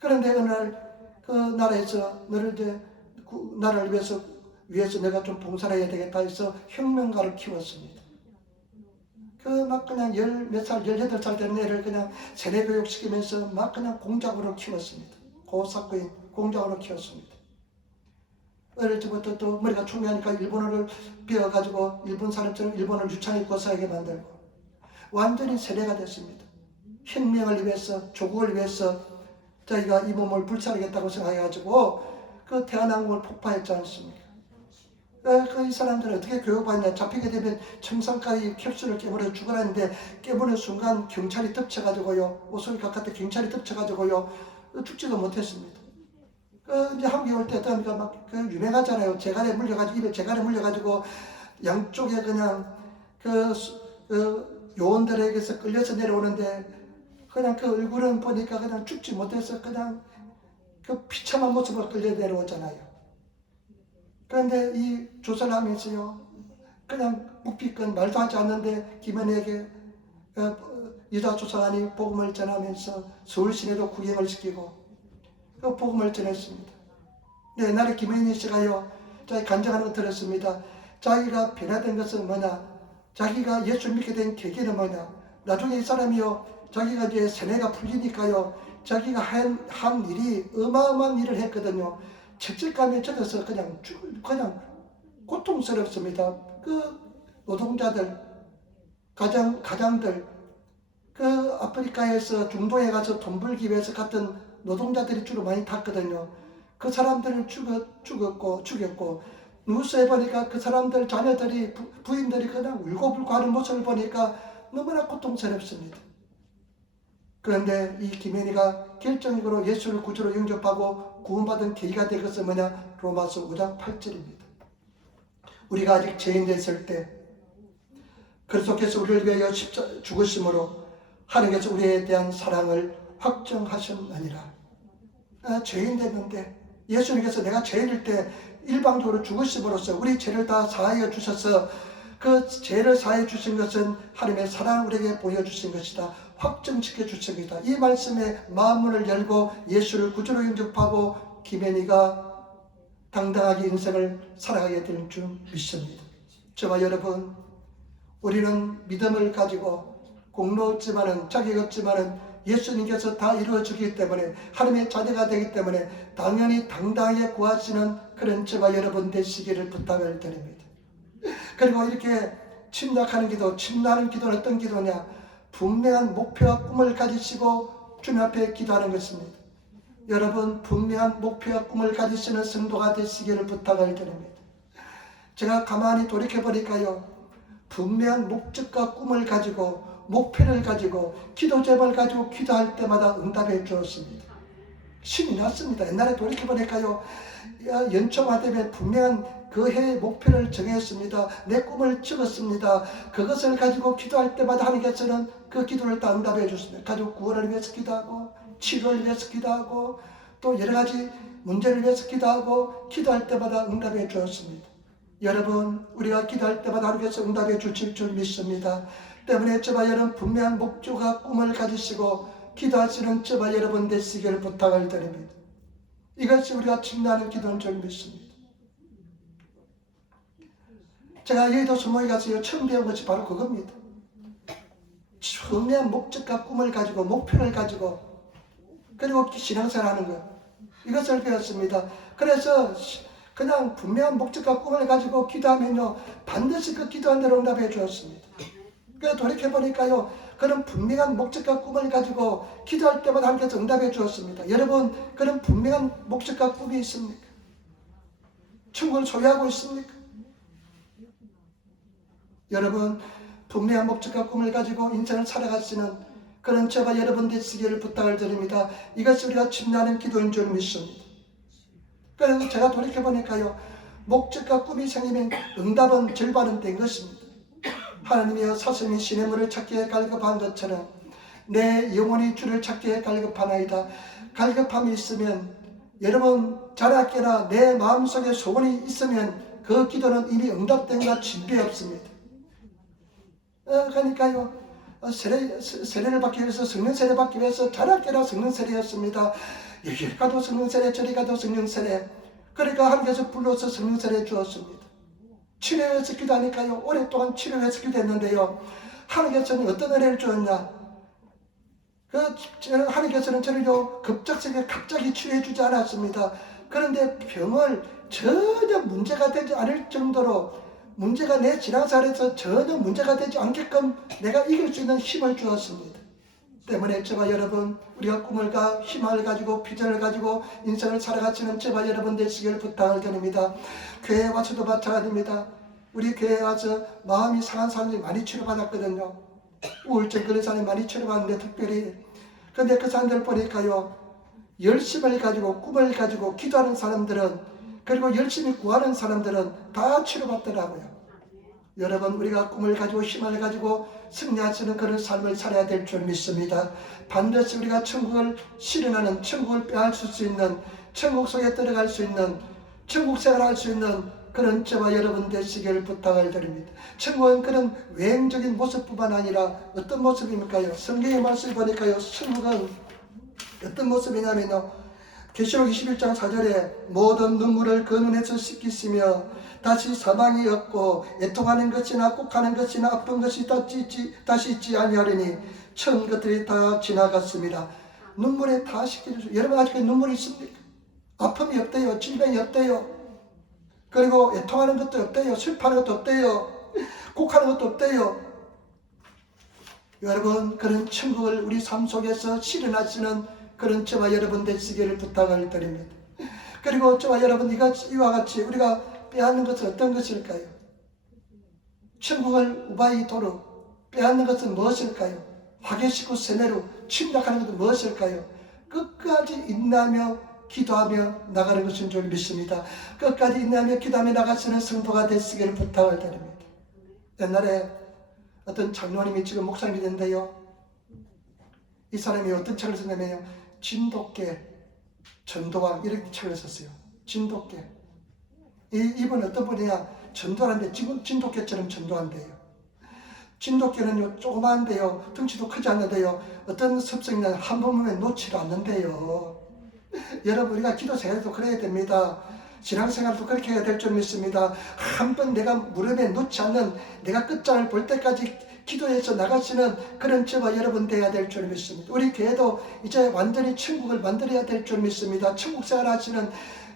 그런데 어느 날 그 나라에서 너를 이제 나라를 위해서 내가 좀 봉사를 해야 되겠다 해서 혁명가를 키웠습니다. 그 막 그냥 몇 살, 18살 되는 애를 그냥 세뇌 교육시키면서 막 그냥 공작으로 키웠습니다. 고사코인 공작으로 키웠습니다. 어릴 적부터 또 머리가 총명하니까 일본어를 배워가지고 일본 사람처럼 일본어를 유창하게 고사하게 만들고 완전히 세뇌가 됐습니다. 혁명을 위해서, 조국을 위해서 자기가 이 몸을 불살하겠다고 생각해가지고 그 대한항공을 폭파했지 않습니까? 이 사람들은 어떻게 교육받냐? 잡히게 되면 청산가의 캡슐을 깨물어 죽으라는데 깨무는 순간 경찰이 덮쳐가지고요, 오소리 가까이 경찰이 덮쳐가지고요, 죽지도 못했습니다. 이제 한국에 올 때 그러니까 막 유명하잖아요. 재갈에 물려가지고 입에 재갈에 물려가지고 양쪽에 그냥 요원들에게서 끌려서 내려오는데 그냥 그 얼굴은 보니까 그냥 죽지 못해서 그냥 그 비참한 모습으로 끌려 내려오잖아요. 그런데 이 조사를 하면서요, 그냥 묵비권 말도 하지 않는데 김현희에게 유다 조사관이 복음을 전하면서 서울 시내도 구경을 시키고 그 복음을 전했습니다. 네, 옛날에 김현희 씨가요, 자기 간증하는 거 들었습니다. 자기가 변화된 것은 뭐냐? 자기가 예수 믿게 된 계기는 뭐냐? 나중에 이 사람이요, 자기가 이제 세뇌가 풀리니까요, 자기가 한 일이 어마어마한 일을 했거든요. 죄책감에 젖어서 그냥 고통스럽습니다. 그 노동자들, 가장들, 그 아프리카에서 중동에 가서 돈 벌기 위해서 갔던 노동자들이 주로 많이 탔거든요. 그 사람들을 죽였고 뉴스에 보니까 그 사람들 자녀들이 부인들이 그냥 울고불고 하는 모습을 보니까 너무나 고통스럽습니다. 그런데 이 김현희가 결정적으로 예수를 구주로 영접하고 구원받은 계기가 된 것은 뭐냐? 로마서 5장 8절입니다. 우리가 아직 죄인 됐을 때 그리스도께서 우리를 위하여 죽으심으로 하나님께서 우리에 대한 사랑을 확정하셨느니라. 죄인 됐는데 예수님께서 내가 죄인일 때 일방적으로 죽으심으로써 우리 죄를 다 사하여 주셔서 그 죄를 사해 주신 것은 하나님의 사랑을 우리에게 보여주신 것이다. 확정시켜 주십니다. 이 말씀에 마음문을 열고 예수를 구주로 영접하고 김현희가 당당하게 인생을 살아가게 될 줄 믿습니다. 저와 여러분, 우리는 믿음을 가지고 공로 없지만은 자격 없지만은 예수님께서 다 이루어주기 때문에 하나님의 자녀가 되기 때문에 당연히 당당하게 구하시는 그런 저와 여러분 되시기를 부탁을 드립니다. 그리고 이렇게 침략하는 기도, 침략하는 기도는 어떤 기도냐? 분명한 목표와 꿈을 가지시고 주님 앞에 기도하는 것입니다. 여러분, 분명한 목표와 꿈을 가지시는 성도가 되시기를 부탁을 드립니다. 제가 가만히 돌이켜보니까요, 분명한 목적과 꿈을 가지고 목표를 가지고 기도 제목을 가지고 기도할 때마다 응답해 주었습니다. 신이 났습니다. 옛날에 돌이켜보니까요, 연초가 되면 분명한 그 해의 목표를 정했습니다. 내 꿈을 적었습니다. 그것을 가지고 기도할 때마다 하나님께서는 그 기도를 다 응답해 주십니다. 가족 구원을 위해서 기도하고 치료를 위해서 기도하고 또 여러 가지 문제를 위해서 기도하고 기도할 때마다 응답해 주었습니다. 여러분, 우리가 기도할 때마다 하나님께서 응답해 주실 줄 믿습니다. 때문에 저와 여러분 분명한 목표와 꿈을 가지시고 기도하시는 저와 여러분 되시기를 부탁을 드립니다. 이것이 우리가 침례하는 기도인 줄 믿습니다. 제가 여의도 모에 가서 처음 배운 것이 바로 그겁니다. 분명한 목적과 꿈을 가지고 목표를 가지고 그리고 신앙생활 하는 것, 이것을 배웠습니다. 그래서 그냥 분명한 목적과 꿈을 가지고 기도하면요 반드시 그 기도한 대로 응답해 주었습니다. 그래서 돌이켜보니까요 그런 분명한 목적과 꿈을 가지고 기도할 때마다 하나님께서 응답해 주었습니다. 여러분, 그런 분명한 목적과 꿈이 있습니까? 천국을 소유하고 있습니까? 여러분, 분명한 목적과 꿈을 가지고 인생을 살아가시는 그런 저와 여러분 되시기를 부탁을 드립니다. 이것이 우리가 침례하는 기도인 줄 믿습니다. 그래서 제가 돌이켜보니까요 목적과 꿈이 생기면 응답은 절반은 된 것입니다. 하나님이여 사슴이 시냇물을 찾기에 갈급한 것처럼 내 영혼이 주를 찾기에 갈급하나이다. 갈급함이 있으면 여러분 자라깨나 내 마음속에 소원이 있으면 그 기도는 이미 응답된 것 진배 없습니다. 그러니까요 세례를 받기 위해서 성령 세례 받기 위해서 자라깨나 성령 세례였습니다. 여기 가도 성령 세례 저리 가도 성령 세례. 그러니까 하나님께서 불러서 성령 세례 주었습니다. 치료해서 기도하니까요 오랫동안 치료해서 기도했는데요 하나님께서는 어떤 은혜를 주었냐, 하나님께서는 저를요 급작스럽게 갑자기 치료해 주지 않았습니다. 그런데 병을 전혀 문제가 되지 않을 정도로 문제가 내 신앙생활에서 전혀 문제가 되지 않게끔 내가 이길 수 있는 힘을 주었습니다. 때문에 저와 여러분 우리가 꿈을 희망을 가지고 비전을 가지고 인생을 살아가시는 저와 여러분 되시길 부탁을 드립니다. 교회에 와서도 마찬가지입니다. 우리 교회에 와서 마음이 상한 사람들이 많이 치료받았거든요. 우울증 그런 사람이 많이 치료받는데 특별히. 근데 그 사람들 보니까요 열심을 가지고 꿈을 가지고 기도하는 사람들은 그리고 열심히 구하는 사람들은 다 치료받더라고요. 여러분, 우리가 꿈을 가지고 희망을 가지고 승리하시는 그런 삶을 살아야 될 줄 믿습니다. 반드시 우리가 천국을 실현하는, 천국을 빼앗을 수 있는, 천국 속에 들어갈 수 있는, 천국 생활할 수 있는 그런 저와 여러분 되시기를 부탁을 드립니다. 천국은 그런 외형적인 모습뿐만 아니라 어떤 모습입니까요? 성경의 말씀을 보니까요 천국은 어떤 모습이냐면요 계시록 21장 4절에 모든 눈물을 그 눈에서 씻기시며 다시 사망이 없고 애통하는 것이나 곡하는 것이나 아픈 것이 다시 있지 아니하리니 처음 것들이 다 지나갔습니다. 눈물에 다 씻겨주죠. 여러분 아직 눈물이 있습니까? 아픔이 없대요. 질병이 없대요. 그리고 애통하는 것도 없대요. 슬퍼하는 것도 없대요. 곡하는 것도 없대요. 여러분, 그런 천국을 우리 삶 속에서 실현하시는 그런 저와 여러분 되시기를 부탁을 드립니다. 그리고 저와 여러분 이와 같이 우리가 빼앗는 것은 어떤 것일까요? 천국을 우바이도로 빼앗는 것은 무엇일까요? 화개시고 세뇌로 침략하는 것은 무엇일까요? 끝까지 인내하며 기도하며 나가는 것인 줄 믿습니다. 끝까지 인내하며 기도하며 나가시는 성도가 되시기를 부탁을 드립니다. 옛날에 어떤 장로님이 지금 목사님이 됐는데요. 이 사람이 어떤 책을 썼냐면요. 진돗개 전도왕 이렇게 책을 썼어요. 진돗개. 이분 어떤 분이냐? 전도하는데 지금 진돗개처럼 전도한대요. 진돗개는요 조그만데요. 덩치도 크지 않는데요. 어떤 습성이냐 한 번 보면 놓지를 않는데요. 여러분 우리가 기도 생활도 그래야 됩니다. 신앙생활도 그렇게 해야 될 줄 믿습니다. 한 번 내가 무릎에 놓지 않는 내가 끝장을 볼 때까지 기도해서 나가시는 그런 저와 여러분 되어야 될 줄 믿습니다. 우리 교회도 이제 완전히 천국을 만들어야 될 줄 믿습니다. 천국생활 하시는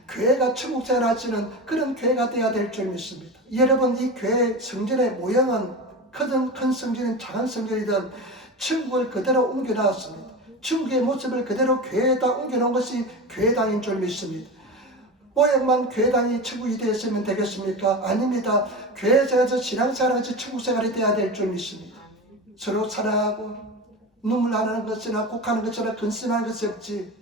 교회가 천국생활 하시는 그런 교회가 되어야 될 줄 믿습니다. 여러분 이 교회 성전의 모형은 큰 성전이든 작은 성전이든 천국을 그대로 옮겨놨습니다. 천국의 모습을 그대로 교회에다 옮겨놓은 것이 교회당인 줄 믿습니다. 모양만 교회당이 천국이 되었으면 되겠습니까? 아닙니다. 교회 생활에서 신앙생활에서 천국생활이 되어야 될 줄 믿습니다. 서로 사랑하고 눈물 나는 것이나 곡하는 것이나 근심하는 것이 없지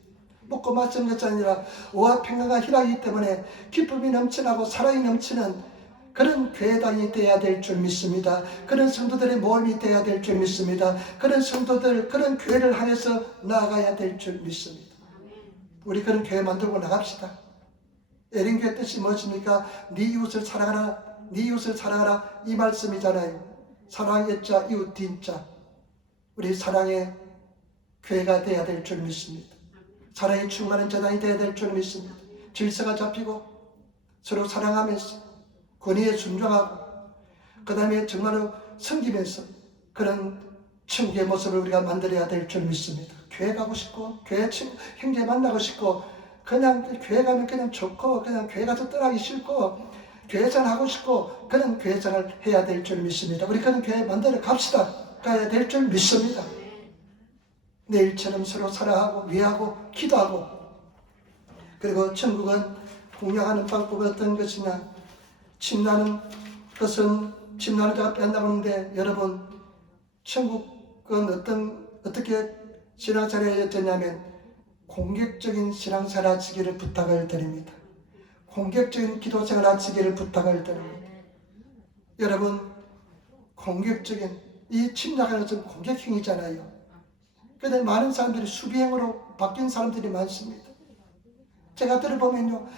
먹고 마시는 것이 아니라 오와 평강과 희락이기 때문에 기쁨이 넘쳐나고 사랑이 넘치는 그런 교회당이 되어야 될 줄 믿습니다. 그런 성도들의 모임이 되어야 될 줄 믿습니다. 그런 성도들, 그런 교회를 향해서 나아가야 될 줄 믿습니다. 우리 그런 교회 만들고 나갑시다. 에린교회 뜻이 무엇입니까? 네 이웃을 사랑하라, 네 이웃을 사랑하라, 이 말씀이잖아요. 사랑의 자, 이웃 딘자. 우리 사랑의 교회가 되어야 될 줄 믿습니다. 사랑이 충만한 재단이 되어야 될 줄 믿습니다. 질서가 잡히고 서로 사랑하면서 권위에 순종하고 그 다음에 정말로 섬기면서 그런 친구의 모습을 우리가 만들어야 될 줄 믿습니다. 교회 가고 싶고 교회 친구, 형제 만나고 싶고 그냥 교회 가면 그냥 좋고 그냥 교회 가서 떠나기 싫고 교회생활 하고 싶고 그런 교회생활을 해야 될 줄 믿습니다. 우리 그런 교회 만들어 갑시다. 가야 될 줄 믿습니다. 내일처럼 서로 사랑하고 위하고 기도하고 그리고 천국은 공략하는 방법이 어떤 것이냐. 침나는 것은 침나는 자가 뺀다고 하는데 여러분 천국은 어떻게 신앙생활을 해야 되냐면 공격적인 신앙생활 하시기를 부탁을 드립니다. 공격적인 기도생활 하시기를 부탁을 드립니다. 여러분 공격적인 이 침략하는 것은 공격형이잖아요. 그런데 많은 사람들이 수비형으로 바뀐 사람들이 많습니다. 제가 들어보면요,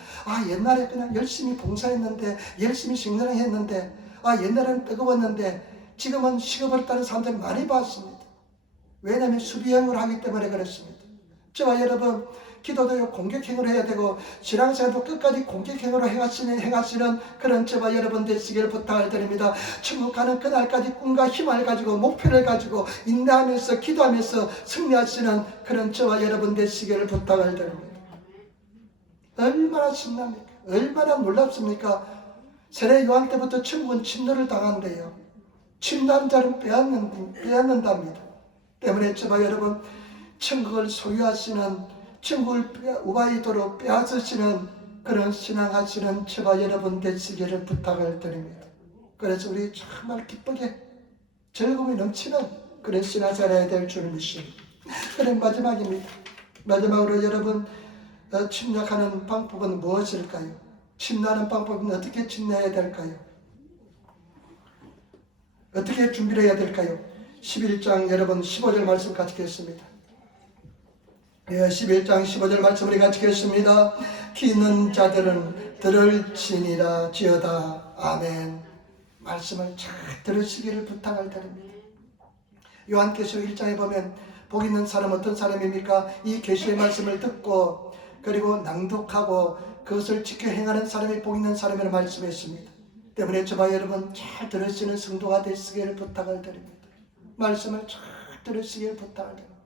옛날에 그냥 열심히 봉사했는데 열심히 식사했는데 옛날에는 뜨거웠는데 지금은 식어버렸다는 사람들 많이 봤습니다. 왜냐하면 수비형으로 하기 때문에 그렇습니다. 저와 여러분 기도도 공격형으로 해야 되고 신앙생활도 끝까지 공격형으로 행하시는 그런 저와 여러분 되시기를 부탁을 드립니다. 천국 가는 그날까지 꿈과 희망을 가지고 목표를 가지고 인내하면서 기도하면서 승리하시는 그런 저와 여러분 되시기를 부탁을 드립니다. 얼마나 신납니까? 얼마나 놀랍습니까? 세례 요한 때부터 천국은 침노를 당한대요. 침노하는 자는 빼앗는답니다. 때문에 저와 여러분 천국을 소유하시는 천국을 우바이도로 빼앗으시는 그런 신앙하시는 저와 여러분 되시기를 부탁을 드립니다. 그래서 우리 정말 기쁘게 즐거움이 넘치는 그런 신앙생활을 해야 될 줄 믿습니다. 그럼 마지막입니다. 마지막으로 여러분 침략하는 방법은 무엇일까요? 침략하는 방법은 어떻게 침략해야 될까요? 어떻게 준비를 해야 될까요? 11장 여러분 15절 말씀 같이 읽겠습니다. 11장 15절 말씀 우리 같이 읽겠습니다. 기 있는 자들은 들을지니라 지어다. 아멘. 말씀을 잘 들으시기를 부탁을 드립니다. 요한계시록 1장에 보면 복 있는 사람 어떤 사람입니까? 이 계시의 말씀을 듣고 그리고 낭독하고 그것을 지켜 행하는 사람이 복 있는 사람이라고 말씀했습니다. 때문에 저와 여러분 잘 들으시는 성도가 되시기를 부탁을 드립니다. 말씀을 잘 들으시기를 부탁을 드립니다.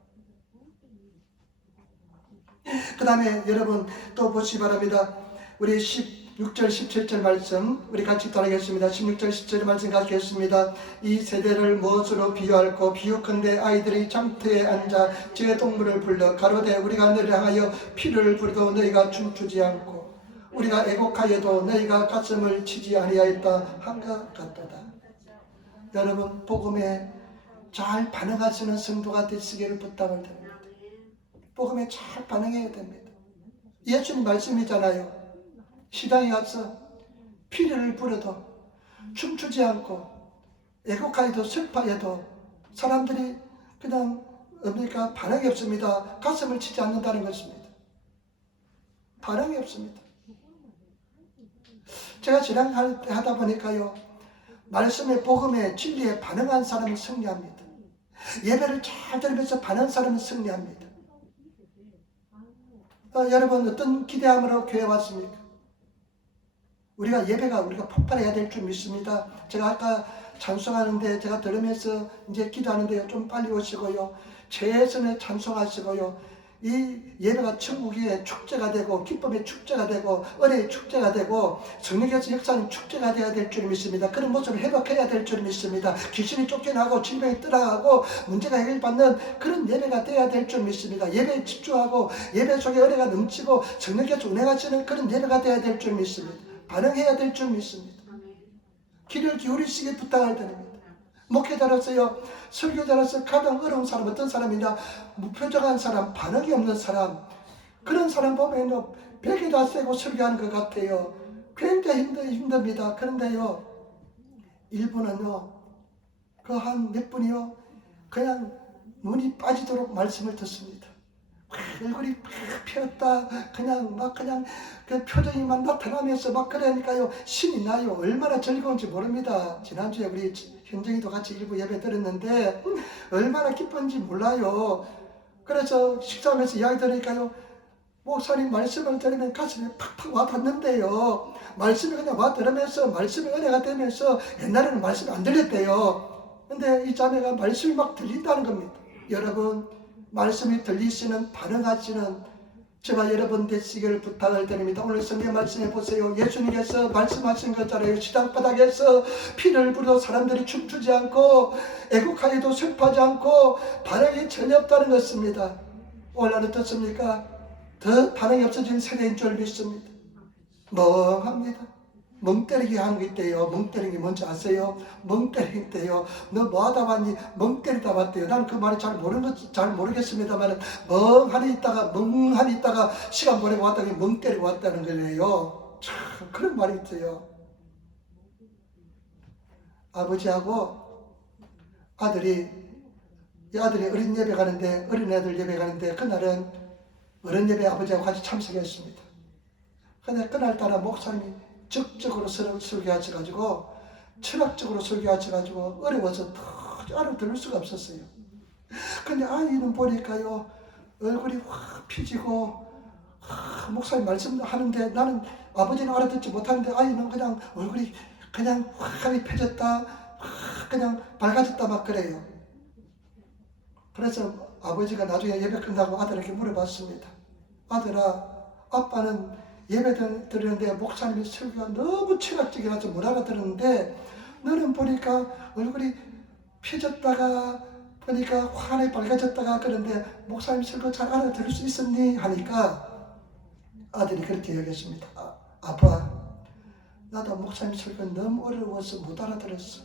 그 다음에 여러분 또 보시기 바랍니다. 우리 16절 17절 말씀 우리 같이 따라하겠습니다. 16절 17절 말씀 같이 읽겠습니다. 이 세대를 무엇으로 비유할꼬? 비유컨대 아이들이 장터에 앉아 제 동물을 불러 가로되 우리가 너를 향하여 피를 부르도 너희가 춤추지 않고 우리가 애곡하여도 너희가 가슴을 치지 아니하였다 한 것 같도다. 여러분 복음에 잘 반응하시는 성도가 되시기를 부탁을 드립니다. 복음에 잘 반응해야 됩니다. 예수님 말씀이잖아요. 시장에 가서 피를 부려도 춤추지 않고 애곡하여도 슬퍼해도 사람들이 그냥 반응이 없습니다. 가슴을 치지 않는다는 것입니다. 반응이 없습니다. 제가 진행하다 보니까요. 말씀의 복음에 진리에 반응한 사람은 승리합니다. 예배를 잘 들으면서 반응한 사람은 승리합니다. 여러분 어떤 기대함으로 교회 왔습니까? 우리가 폭발해야 될 줄 믿습니다. 제가 아까 찬송하는데 제가 들으면서 이제 기도하는데요. 좀 빨리 오시고요. 최선을 찬송하시고요. 이 예배가 천국의 축제가 되고 기쁨의 축제가 되고 은혜의 축제가 되고 성령께서 역사하는 축제가 되어야 될 줄 믿습니다. 그런 모습을 회복해야 될 줄 믿습니다. 귀신이 쫓겨나고 질병이 떠나가고 문제가 해결받는 그런 예배가 되어야 될 줄 믿습니다. 예배에 집중하고 예배 속에 은혜가 넘치고 성령께서 운행하시는 그런 예배가 되어야 될 줄 믿습니다. 반응해야 될 줄 믿습니다. 귀를 기울이시기 부탁을 드립니다. 목회자로서요, 설교자로서 가장 어려운 사람 어떤 사람이냐? 무표정한 사람, 반응이 없는 사람. 그런 사람 보면요, 벽에다 세고 설교하는 것 같아요. 굉장히 힘듭니다. 그런데요, 일부는요, 그 한 몇 분이요, 그냥 눈이 빠지도록 말씀을 듣습니다. 얼굴이 펴었다, 그냥 그 표정이 막 나타나면서 막 그러니까요, 신이 나요. 얼마나 즐거운지 모릅니다. 지난주에 우리 현정이도 같이 일부 예배 드렸는데 얼마나 기쁜지 몰라요. 그래서 식사하면서 이야기 들으니까요, 목사님 말씀을 들으면 가슴에 팍팍 와닿는데요. 말씀이 그냥 와들으면서 말씀이 은혜가 되면서 옛날에는 말씀이 안 들렸대요. 근데 이 자매가 말씀이 막 들린다는 겁니다. 여러분, 말씀이 들리시는, 반응하시는 저와 여러분 되시기를 부탁을 드립니다. 오늘 성경 말씀해 보세요. 예수님께서 말씀하신 것처럼 시장바닥에서 피를 부르도 사람들이 춤추지 않고 애국하기도 슬퍼하지 않고 반응이 전혀 없다는 것입니다. 오늘 어떻습니까? 더 반응이 없어진 세대인 줄 믿습니다. 멍합니다. 멍 때리기 하는 게 있대요. 멍 때리는 게 뭔지 아세요? 멍 때리기 때요. 너 뭐하다 왔니? 멍 때리다 왔대요. 나는 그 말이 잘 모르겠습니다만 멍하니 있다가 시간 보내고 왔다니 멍 때리고 왔다는 거예요. 참 그런 말이 있어요. 아버지하고 아들이 어린 예배 가는데, 어린애들 예배 가는데 그날은 어른 예배 아버지하고 같이 참석했습니다. 근데 그날따라 목사님이 적극적으로 설교하셔가지고 철학적으로 설교하셔가지고 어려워서 더 알아들을 수가 없었어요. 근데 아이는 보니까요, 얼굴이 확 피지고 목사님 말씀하는데 나는 아버지는 알아듣지 못하는데 아이는 그냥 얼굴이 그냥 확 펴졌다, 그냥 밝아졌다 막 그래요. 그래서 아버지가 나중에 예배 끝나고 아들에게 물어봤습니다. 아들아, 아빠는 예배 드리는데 목사님의 설교가 너무 철학적이라서 못 알아들었는데 너는 보니까 얼굴이 펴졌다가 보니까 환히 밝아졌다가 그런데 목사님 설교 잘 알아들을 수 있었니? 하니까 아들이 그렇게 얘기했습니다. 아빠, 나도 목사님 설교 너무 어려워서 못 알아들었어.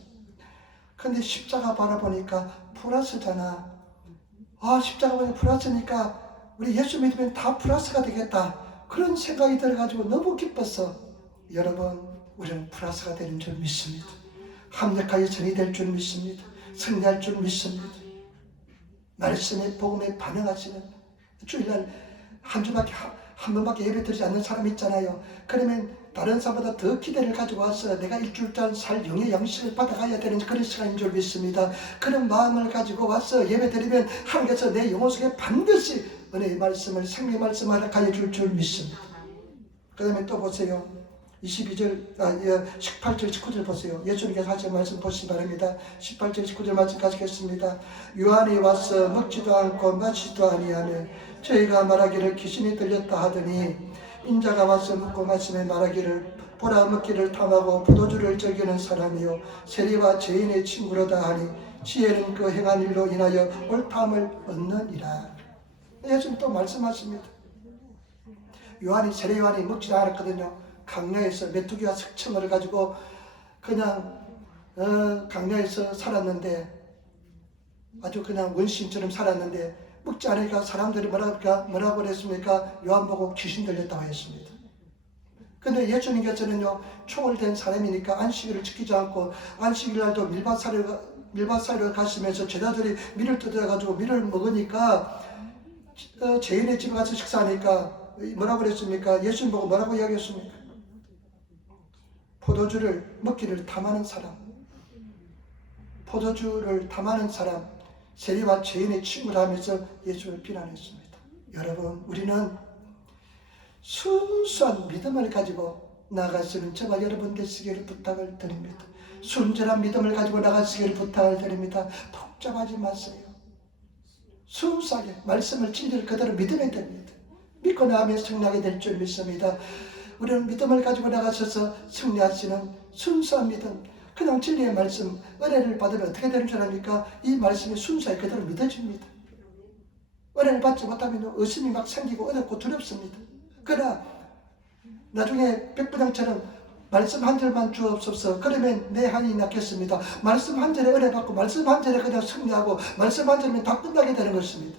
근데 십자가 바라보니까 플러스잖아. 십자가 보니 플러스니까 우리 예수 믿으면 다 플러스가 되겠다. 그런 생각이 들어가지고 너무 기뻤어. 여러분, 우리는 플러스가 되는 줄 믿습니다. 합력하여 전이 될 줄 믿습니다. 승리할 줄 믿습니다. 말씀에 복음에 반응하시는, 주일날 한 번밖에 예배 드리지 않는 사람 있잖아요. 그러면 다른 사람보다 더 기대를 가지고 와서 내가 일주일간 살 영의 양식을 받아가야 되는 그런 시간인 줄 믿습니다. 그런 마음을 가지고 와서 예배 드리면 하나님께서 내 영혼 속에 반드시 은혜의 말씀을, 생명의 말씀을 가르쳐 줄 믿습니다. 그 다음에 또 보세요. 18절, 19절 보세요. 예수님께서 하신 말씀 보시기 바랍니다. 18절, 19절 말씀 가시겠습니다. 요한이 와서 먹지도 않고 마시지도 아니하며 저희가 말하기를 귀신이 들렸다 하더니 인자가 와서 먹고 마시며 말하기를 보라 먹기를 탐하고 포도주를 즐기는 사람이요 세리와 죄인의 친구로다 하니 지혜는 그 행한 일로 인하여 옳다함을 얻느니라. 예수님 또 말씀하십니다. 세례 요한이 먹지 않았거든요. 강야에서 메뚜기와 석청을 가지고 그냥 강야에서 살았는데 아주 그냥 원시인처럼 살았는데 먹지 않으니까 사람들이 뭐라고 그랬습니까? 요한 보고 귀신 들렸다고 했습니다. 근데 예수님께서는요, 총을 댄 사람이니까 안식일을 지키지 않고 안식일 날도 밀밭 사이로 가시면서 제자들이 밀을 뜯어가지고 밀을 먹으니까 죄인의 집에 가서 식사하니까 뭐라고 그랬습니까? 예수님 보고 뭐라고 이야기했습니까? 포도주를 먹기를 탐하는 사람, 포도주를 탐하는 사람, 세리와 죄인의 친구라 하면서 예수를 비난했습니다. 여러분, 우리는 순수한 믿음을 가지고 나아가시는 저와 여러분 되시기를 부탁을 드립니다. 순전한 믿음을 가지고 나가시기를 부탁을 드립니다. 복잡하지 마세요. 순수하게 말씀을 진리를 그대로 믿으면 됩니다. 믿고 나가면 승리하게 될 줄 믿습니다. 우리는 믿음을 가지고 나가셔서 승리하시는 순수한 믿음, 그냥 진리의 말씀, 은혜를 받으면 어떻게 되는 줄 압니까? 이 말씀이 순수하게 그대로 믿어집니다. 은혜를 받지 못하면 의심이 막 생기고 어렵고 두렵습니다. 그러나 나중에 백부장처럼 말씀 한 절만 주옵소서. 그러면 내 한이 낫겠습니다. 말씀 한 절에 은혜 받고 말씀 한 절에 그냥 승리하고 말씀 한 절이면 다 끝나게 되는 것입니다.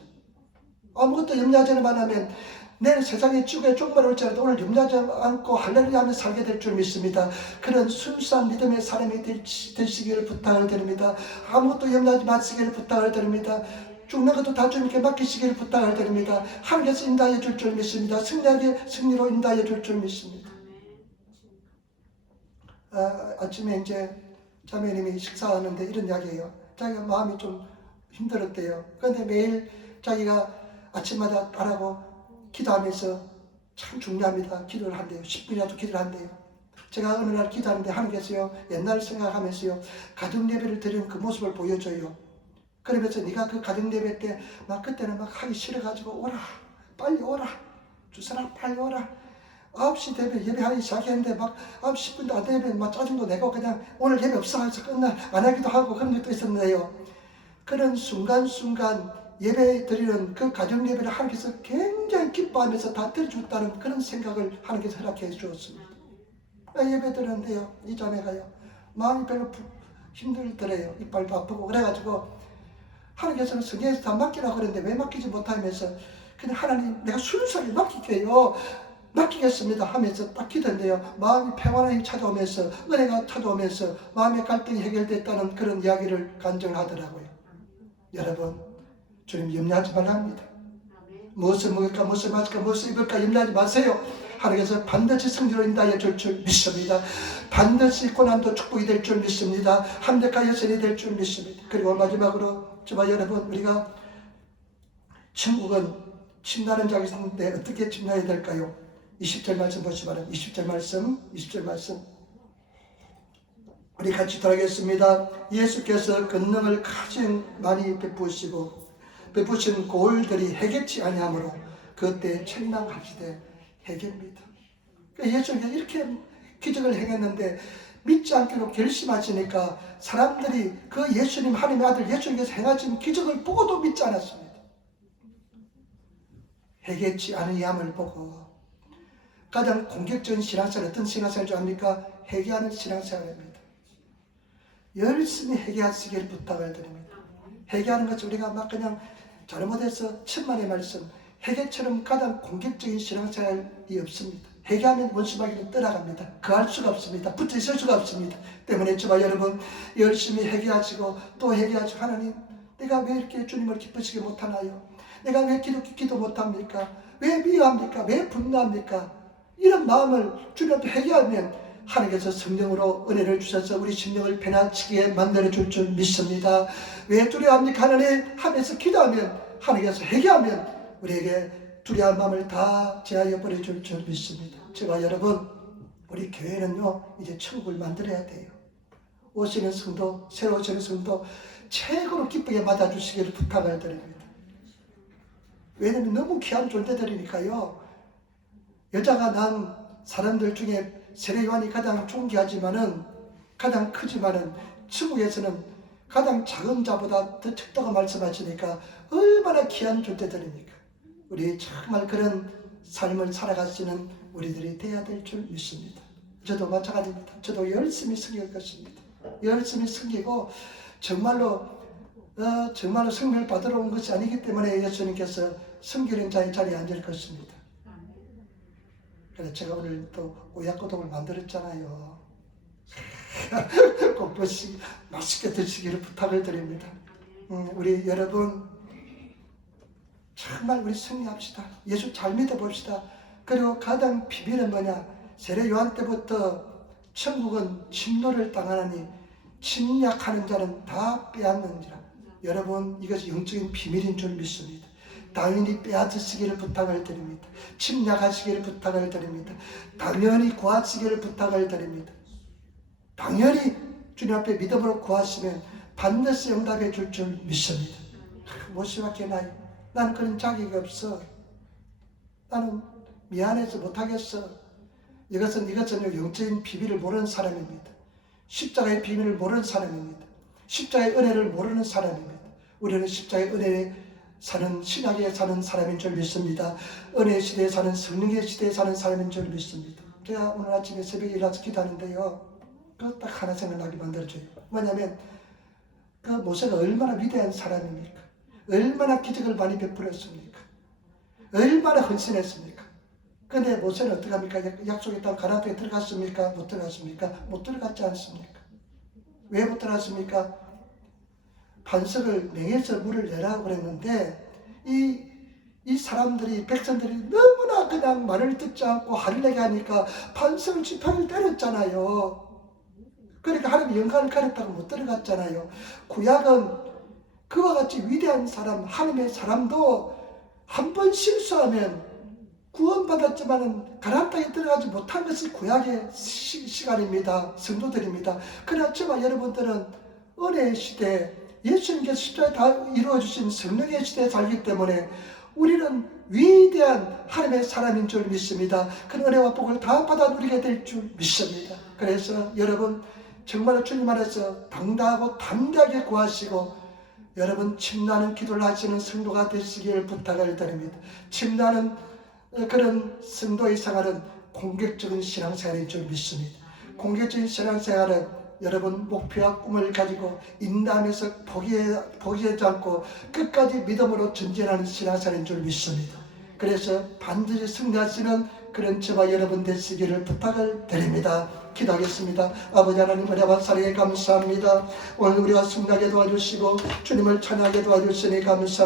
아무것도 염려하지 않으면 내일 세상에 죽어야 쪽발 올지라도 오늘 염려하지 않고 할렐루야 하며 살게 될 줄 믿습니다. 그런 순수한 믿음의 사람이 되시기를 부탁을 드립니다. 아무것도 염려하지 마시기를 부탁을 드립니다. 죽는 것도 다 주님께 맡기시기를 부탁을 드립니다. 하나님께서 인도하여 줄 줄 믿습니다. 승리로 인도하여 줄 줄 믿습니다. 아침에 이제 자매님이 식사하는데 이런 이야기예요. 자기가 마음이 좀 힘들었대요. 그런데 매일 자기가 아침마다 따라고 기도하면서 참 중요합니다. 기도를 한대요. 10분이라도 기도를 한대요. 제가 어느 날 기도하는데 하나님께서요, 옛날 생각하면서요, 가정 예배를 드리는 그 모습을 보여줘요. 그러면서 네가 그 가정 예배 때 막 그때는 막 하기 싫어가지고 오라, 빨리 오라, 주사람 빨리 오라. 9시 되면 예배하기 시작했는데 막 9시 10분도 안 되면 막 짜증도 내고 그냥 오늘 예배 없어 해서 끝나 안 하기도 하고 그런 것도 있었는데요. 그런 순간순간 예배 드리는 그 가정 예배를 하나님께서 굉장히 기뻐하면서 다 드려줬다는 그런 생각을 하나님께서 허락해 주었습니다. 예배 드렸는데요, 이 자매가요, 마음이 별로 힘들더래요. 이빨도 아프고 그래가지고 하나님께서는 성경에서 다 맡기라고 그랬는데 왜 맡기지 못하면서 그냥 하나님 내가 순수하게 맡길게요, 맡기겠습니다 하면서 딱 기도했는데요, 마음이 평안함이 찾아오면서 은혜가 찾아오면서 마음의 갈등이 해결됐다는 그런 이야기를 간증하더라고요. 여러분, 주님 염려하지 말라 합니다. 무엇을 먹을까, 무엇을 마실까, 무엇을 입을까 염려하지 마세요. 하나님께서 반드시 승리로 인도하여 줄 줄 믿습니다. 반드시 고난도 축복이 될 줄 믿습니다. 함대가 여선이 될 줄 믿습니다. 그리고 마지막으로 저와 여러분, 우리가 천국은 침나는 자가 있는데 어떻게 침나야 될까요? 20절 말씀 보시면 20절 말씀 우리 같이 돌아가겠습니다. 예수께서 권능을 가장 많이 베푸신 고을들이 해결치 아니하므로 그때 책망하시되 해결입니다. 예수님께서 이렇게 기적을 행했는데 믿지 않기로 결심하시니까 사람들이 그 예수님, 하나님의 아들 예수님께서 행하신 기적을 보고도 믿지 않았습니다. 해결치 아니함을 보고 가장 공격적인 신앙생활, 어떤 신앙생활 줄 압니까? 회개하는 신앙생활입니다. 열심히 회개하시기를 부탁을 드립니다. 회개하는 것이 우리가 막 그냥 잘못해서 천만의 말씀, 회개처럼 가장 공격적인 신앙생활이 없습니다. 회개하면 원수마귀는 떠나갑니다. 거할 수가 없습니다. 붙어 있을 수가 없습니다. 때문에 저와 여러분 열심히 회개하시고 또 회개하시고, 하나님 내가 왜 이렇게 주님을 기쁘시게 못하나요? 내가 왜 기도 못합니까? 왜 미워합니까? 왜 분노합니까? 이런 마음을 주님 앞에 회개하면 하나님께서 성령으로 은혜를 주셔서 우리 심령을 변화치게 만들어줄 줄 믿습니다. 왜 두려워합니까? 하나님 하면서 기도하면, 하나님께서 회개하면 우리에게 두려운 마음을 다 제하여 버려줄 줄 믿습니다. 저와 여러분, 우리 교회는요 이제 천국을 만들어야 돼요. 오시는 성도, 새로 오시는 성도 최고로 기쁘게 맞아주시기를 부탁을 드립니다. 왜냐면 너무 귀한 존재들이니까요. 여자가 난 사람들 중에 세례 요한이 가장 존귀하지만은, 가장 크지만은 천국에서는 가장 작은 자보다 더 적다고 말씀하시니까 얼마나 귀한 존재들입니까? 우리 정말 그런 삶을 살아가시는 우리들이 되어야 될 줄 믿습니다. 저도 마찬가지입니다. 저도 열심히 섬길 것입니다. 열심히 섬기고 정말로 성명을 받으러 온 것이 아니기 때문에 예수님께서 섬기는 자의 자리에 앉을 것입니다. 그래서 제가 오늘 또 오약고동을 만들었잖아요. 꼭 맛있게 드시기를 부탁을 드립니다. 우리 여러분 정말 우리 승리합시다. 예수 잘 믿어봅시다. 그리고 가장 비밀은 뭐냐? 세례 요한 때부터 천국은 침노를 당하나니 침략하는 자는 다 빼앗는지라. 여러분, 이것이 영적인 비밀인 줄 믿습니다. 당연히 빼앗으시기를 부탁을 드립니다. 침략하시기를 부탁을 드립니다. 당연히 구하시기를 부탁을 드립니다. 당연히 주님 앞에 믿음으로 구하시면 반드시 응답해 줄 줄 믿습니다. 못시밖에 나는 그런 자격이 없어. 나는 미안해서 못하겠어. 이것은 영적인 비밀을 모르는 사람입니다. 십자가의 비밀을 모르는 사람입니다. 십자가의 은혜를 모르는 사람입니다. 우리는 십자가의 은혜에 사는, 신학에 사는 사람인 줄 믿습니다. 은혜 시대에 사는, 성령의 시대에 사는 사람인 줄 믿습니다. 제가 오늘 아침에 새벽에 일어나서 기도하는데요, 그 딱 하나 생각나게 만들어줘요. 뭐냐면 그 모세가 얼마나 위대한 사람입니까? 얼마나 기적을 많이 베풀었습니까? 얼마나 헌신했습니까? 근데 모세는 어떻게 합니까? 약속의 땅 가나안 땅에 들어갔습니까? 못 들어갔습니까? 못 들어갔지 않습니까? 왜 못 들어갔습니까? 반석을 맹해서 물을 내라고 그랬는데 이 사람들이 백성들이 너무나 그냥 말을 듣지 않고 화를 내게 하니까 반석을 지팡이를 때렸잖아요. 그러니까 하나님의 영광을 가렸다고 못 들어갔잖아요. 구약은 그와 같이 위대한 사람, 하나님의 사람도 한 번 실수하면 구원받았지만은 가나안 땅에 들어가지 못한 것이 구약의 시간입니다. 성도들입니다. 그러나 저와 여러분들은 은혜의 시대, 예수님께서 십자가에 다 이루어주신 성령의 시대에 살기 때문에 우리는 위대한 하나님의 사람인 줄 믿습니다. 그 은혜와 복을 다 받아 누리게 될 줄 믿습니다. 그래서 여러분 정말 주님 안에서 당당하고 담대하게 구하시고 여러분 침나는 기도를 하시는 성도가 되시길 부탁을 드립니다. 침나는 그런 성도의 생활은 공격적인 신앙생활인 줄 믿습니다. 공격적인 신앙생활은 여러분 목표와 꿈을 가지고 인내하면서 포기하지 않고 끝까지 믿음으로 전진하는 신앙생활인 줄 믿습니다. 그래서 반드시 승리하시는 그런 저와 여러분 되시기를 부탁을 드립니다. 기도하겠습니다. 아버지 하나님 은혜와 사랑에 감사합니다. 오늘 우리가 승리하게 도와주시고 주님을 찬양하게 도와주시니 감사합니다.